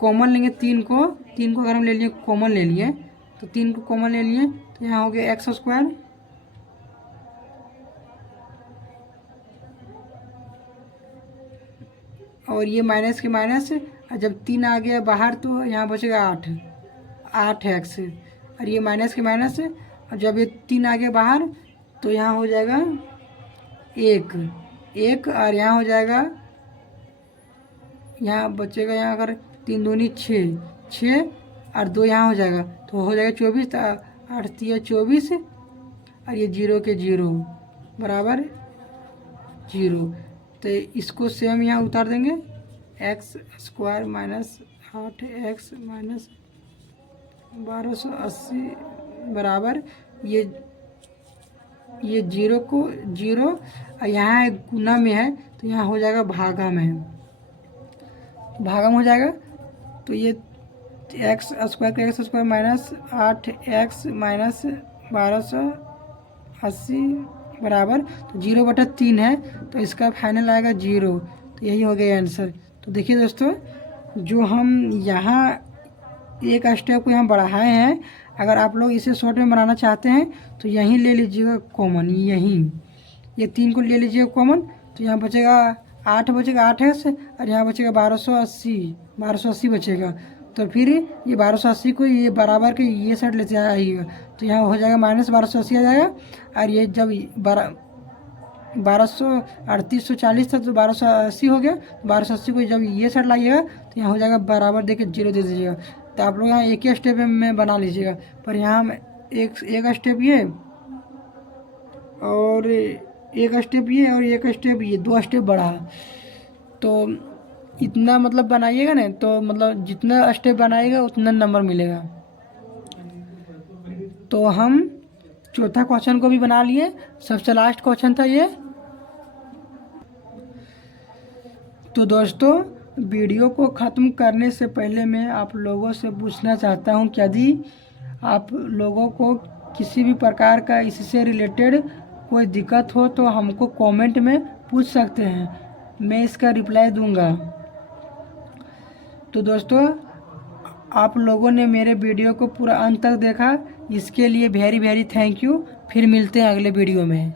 कॉमन लेंगे 3 को अगर हम ले लिए कॉमन ले लिए, तो 3 को कॉमन ले लिए, तो यहाँ हो गया एक्स स्क्वायर और ये माइनस के माइनस, और जब 3 आ गया बाहर तो यहाँ बचेगा 8 एक्स, और ये माइनस के माइनस, और जब ये 3 आ गया बाहर तो यहाँ हो जाएगा 1 और यहाँ हो जाएगा, यहाँ बचेगा, यहाँ अगर 3 दूनी 6 और 2 यहाँ हो जाएगा तो हो जाएगा 24, तो 8 3 24 और ये 0 के 0 बराबर 0। तो इसको सेम यहाँ उतार देंगे, x square minus 8x minus 1280 बराबर ये 0 को 0 और यहाँ गुना में है तो यहाँ हो जाएगा भागा में हो जाएगा। तो ये x square minus 8x minus 1280 बराबर, तो 0/3 है तो इसका फाइनल आएगा 0। तो यही हो गया आंसर। तो देखिए दोस्तों, जो हम यहाँ एक स्टेप को यहाँ बढ़ाए हैं, अगर आप लोग इसे शॉर्ट में बनाना चाहते हैं तो यहीं ले लीजिएगा कॉमन, यहीं ये 3 को ले लीजिएगा कॉमन, तो यहाँ बचेगा 8 बचेगा 8x और यहाँ बचेगा 1280 बचेगा। तो फिर ये 1280 को ये बराबर के ये साइड लेते आइएगा, तो यहाँ हो जाएगा माइनस 1280 आ जाएगा, और ये जब 3840 था तो 1280 हो गया, 1280 को जब ये साइड लाइएगा तो यहाँ हो जाएगा बराबर देके 0 दे दीजिएगा। तो आप लोग यहाँ एक ही स्टेप में बना लीजिएगा, पर यहाँ एक स्टेप ये और एक स्टेप ये और एक स्टेप ये, 2 स्टेप बढ़ा, तो इतना मतलब बनाइएगा ना, तो मतलब जितना स्टेप बनाइएगा उतना नंबर मिलेगा। तो हम चौथा क्वेश्चन को भी बना लिए, सबसे लास्ट क्वेश्चन था ये। तो दोस्तों, वीडियो को ख़त्म करने से पहले मैं आप लोगों से पूछना चाहता हूं कि यदि आप लोगों को किसी भी प्रकार का इससे रिलेटेड कोई दिक्कत हो तो हमको कमेंट में पूछ सकते हैं, मैं इसका रिप्लाई दूंगा। तो दोस्तों, आप लोगों ने मेरे वीडियो को पूरा अंत तक देखा, इसके लिए वेरी वेरी थैंक यू। फिर मिलते हैं अगले वीडियो में।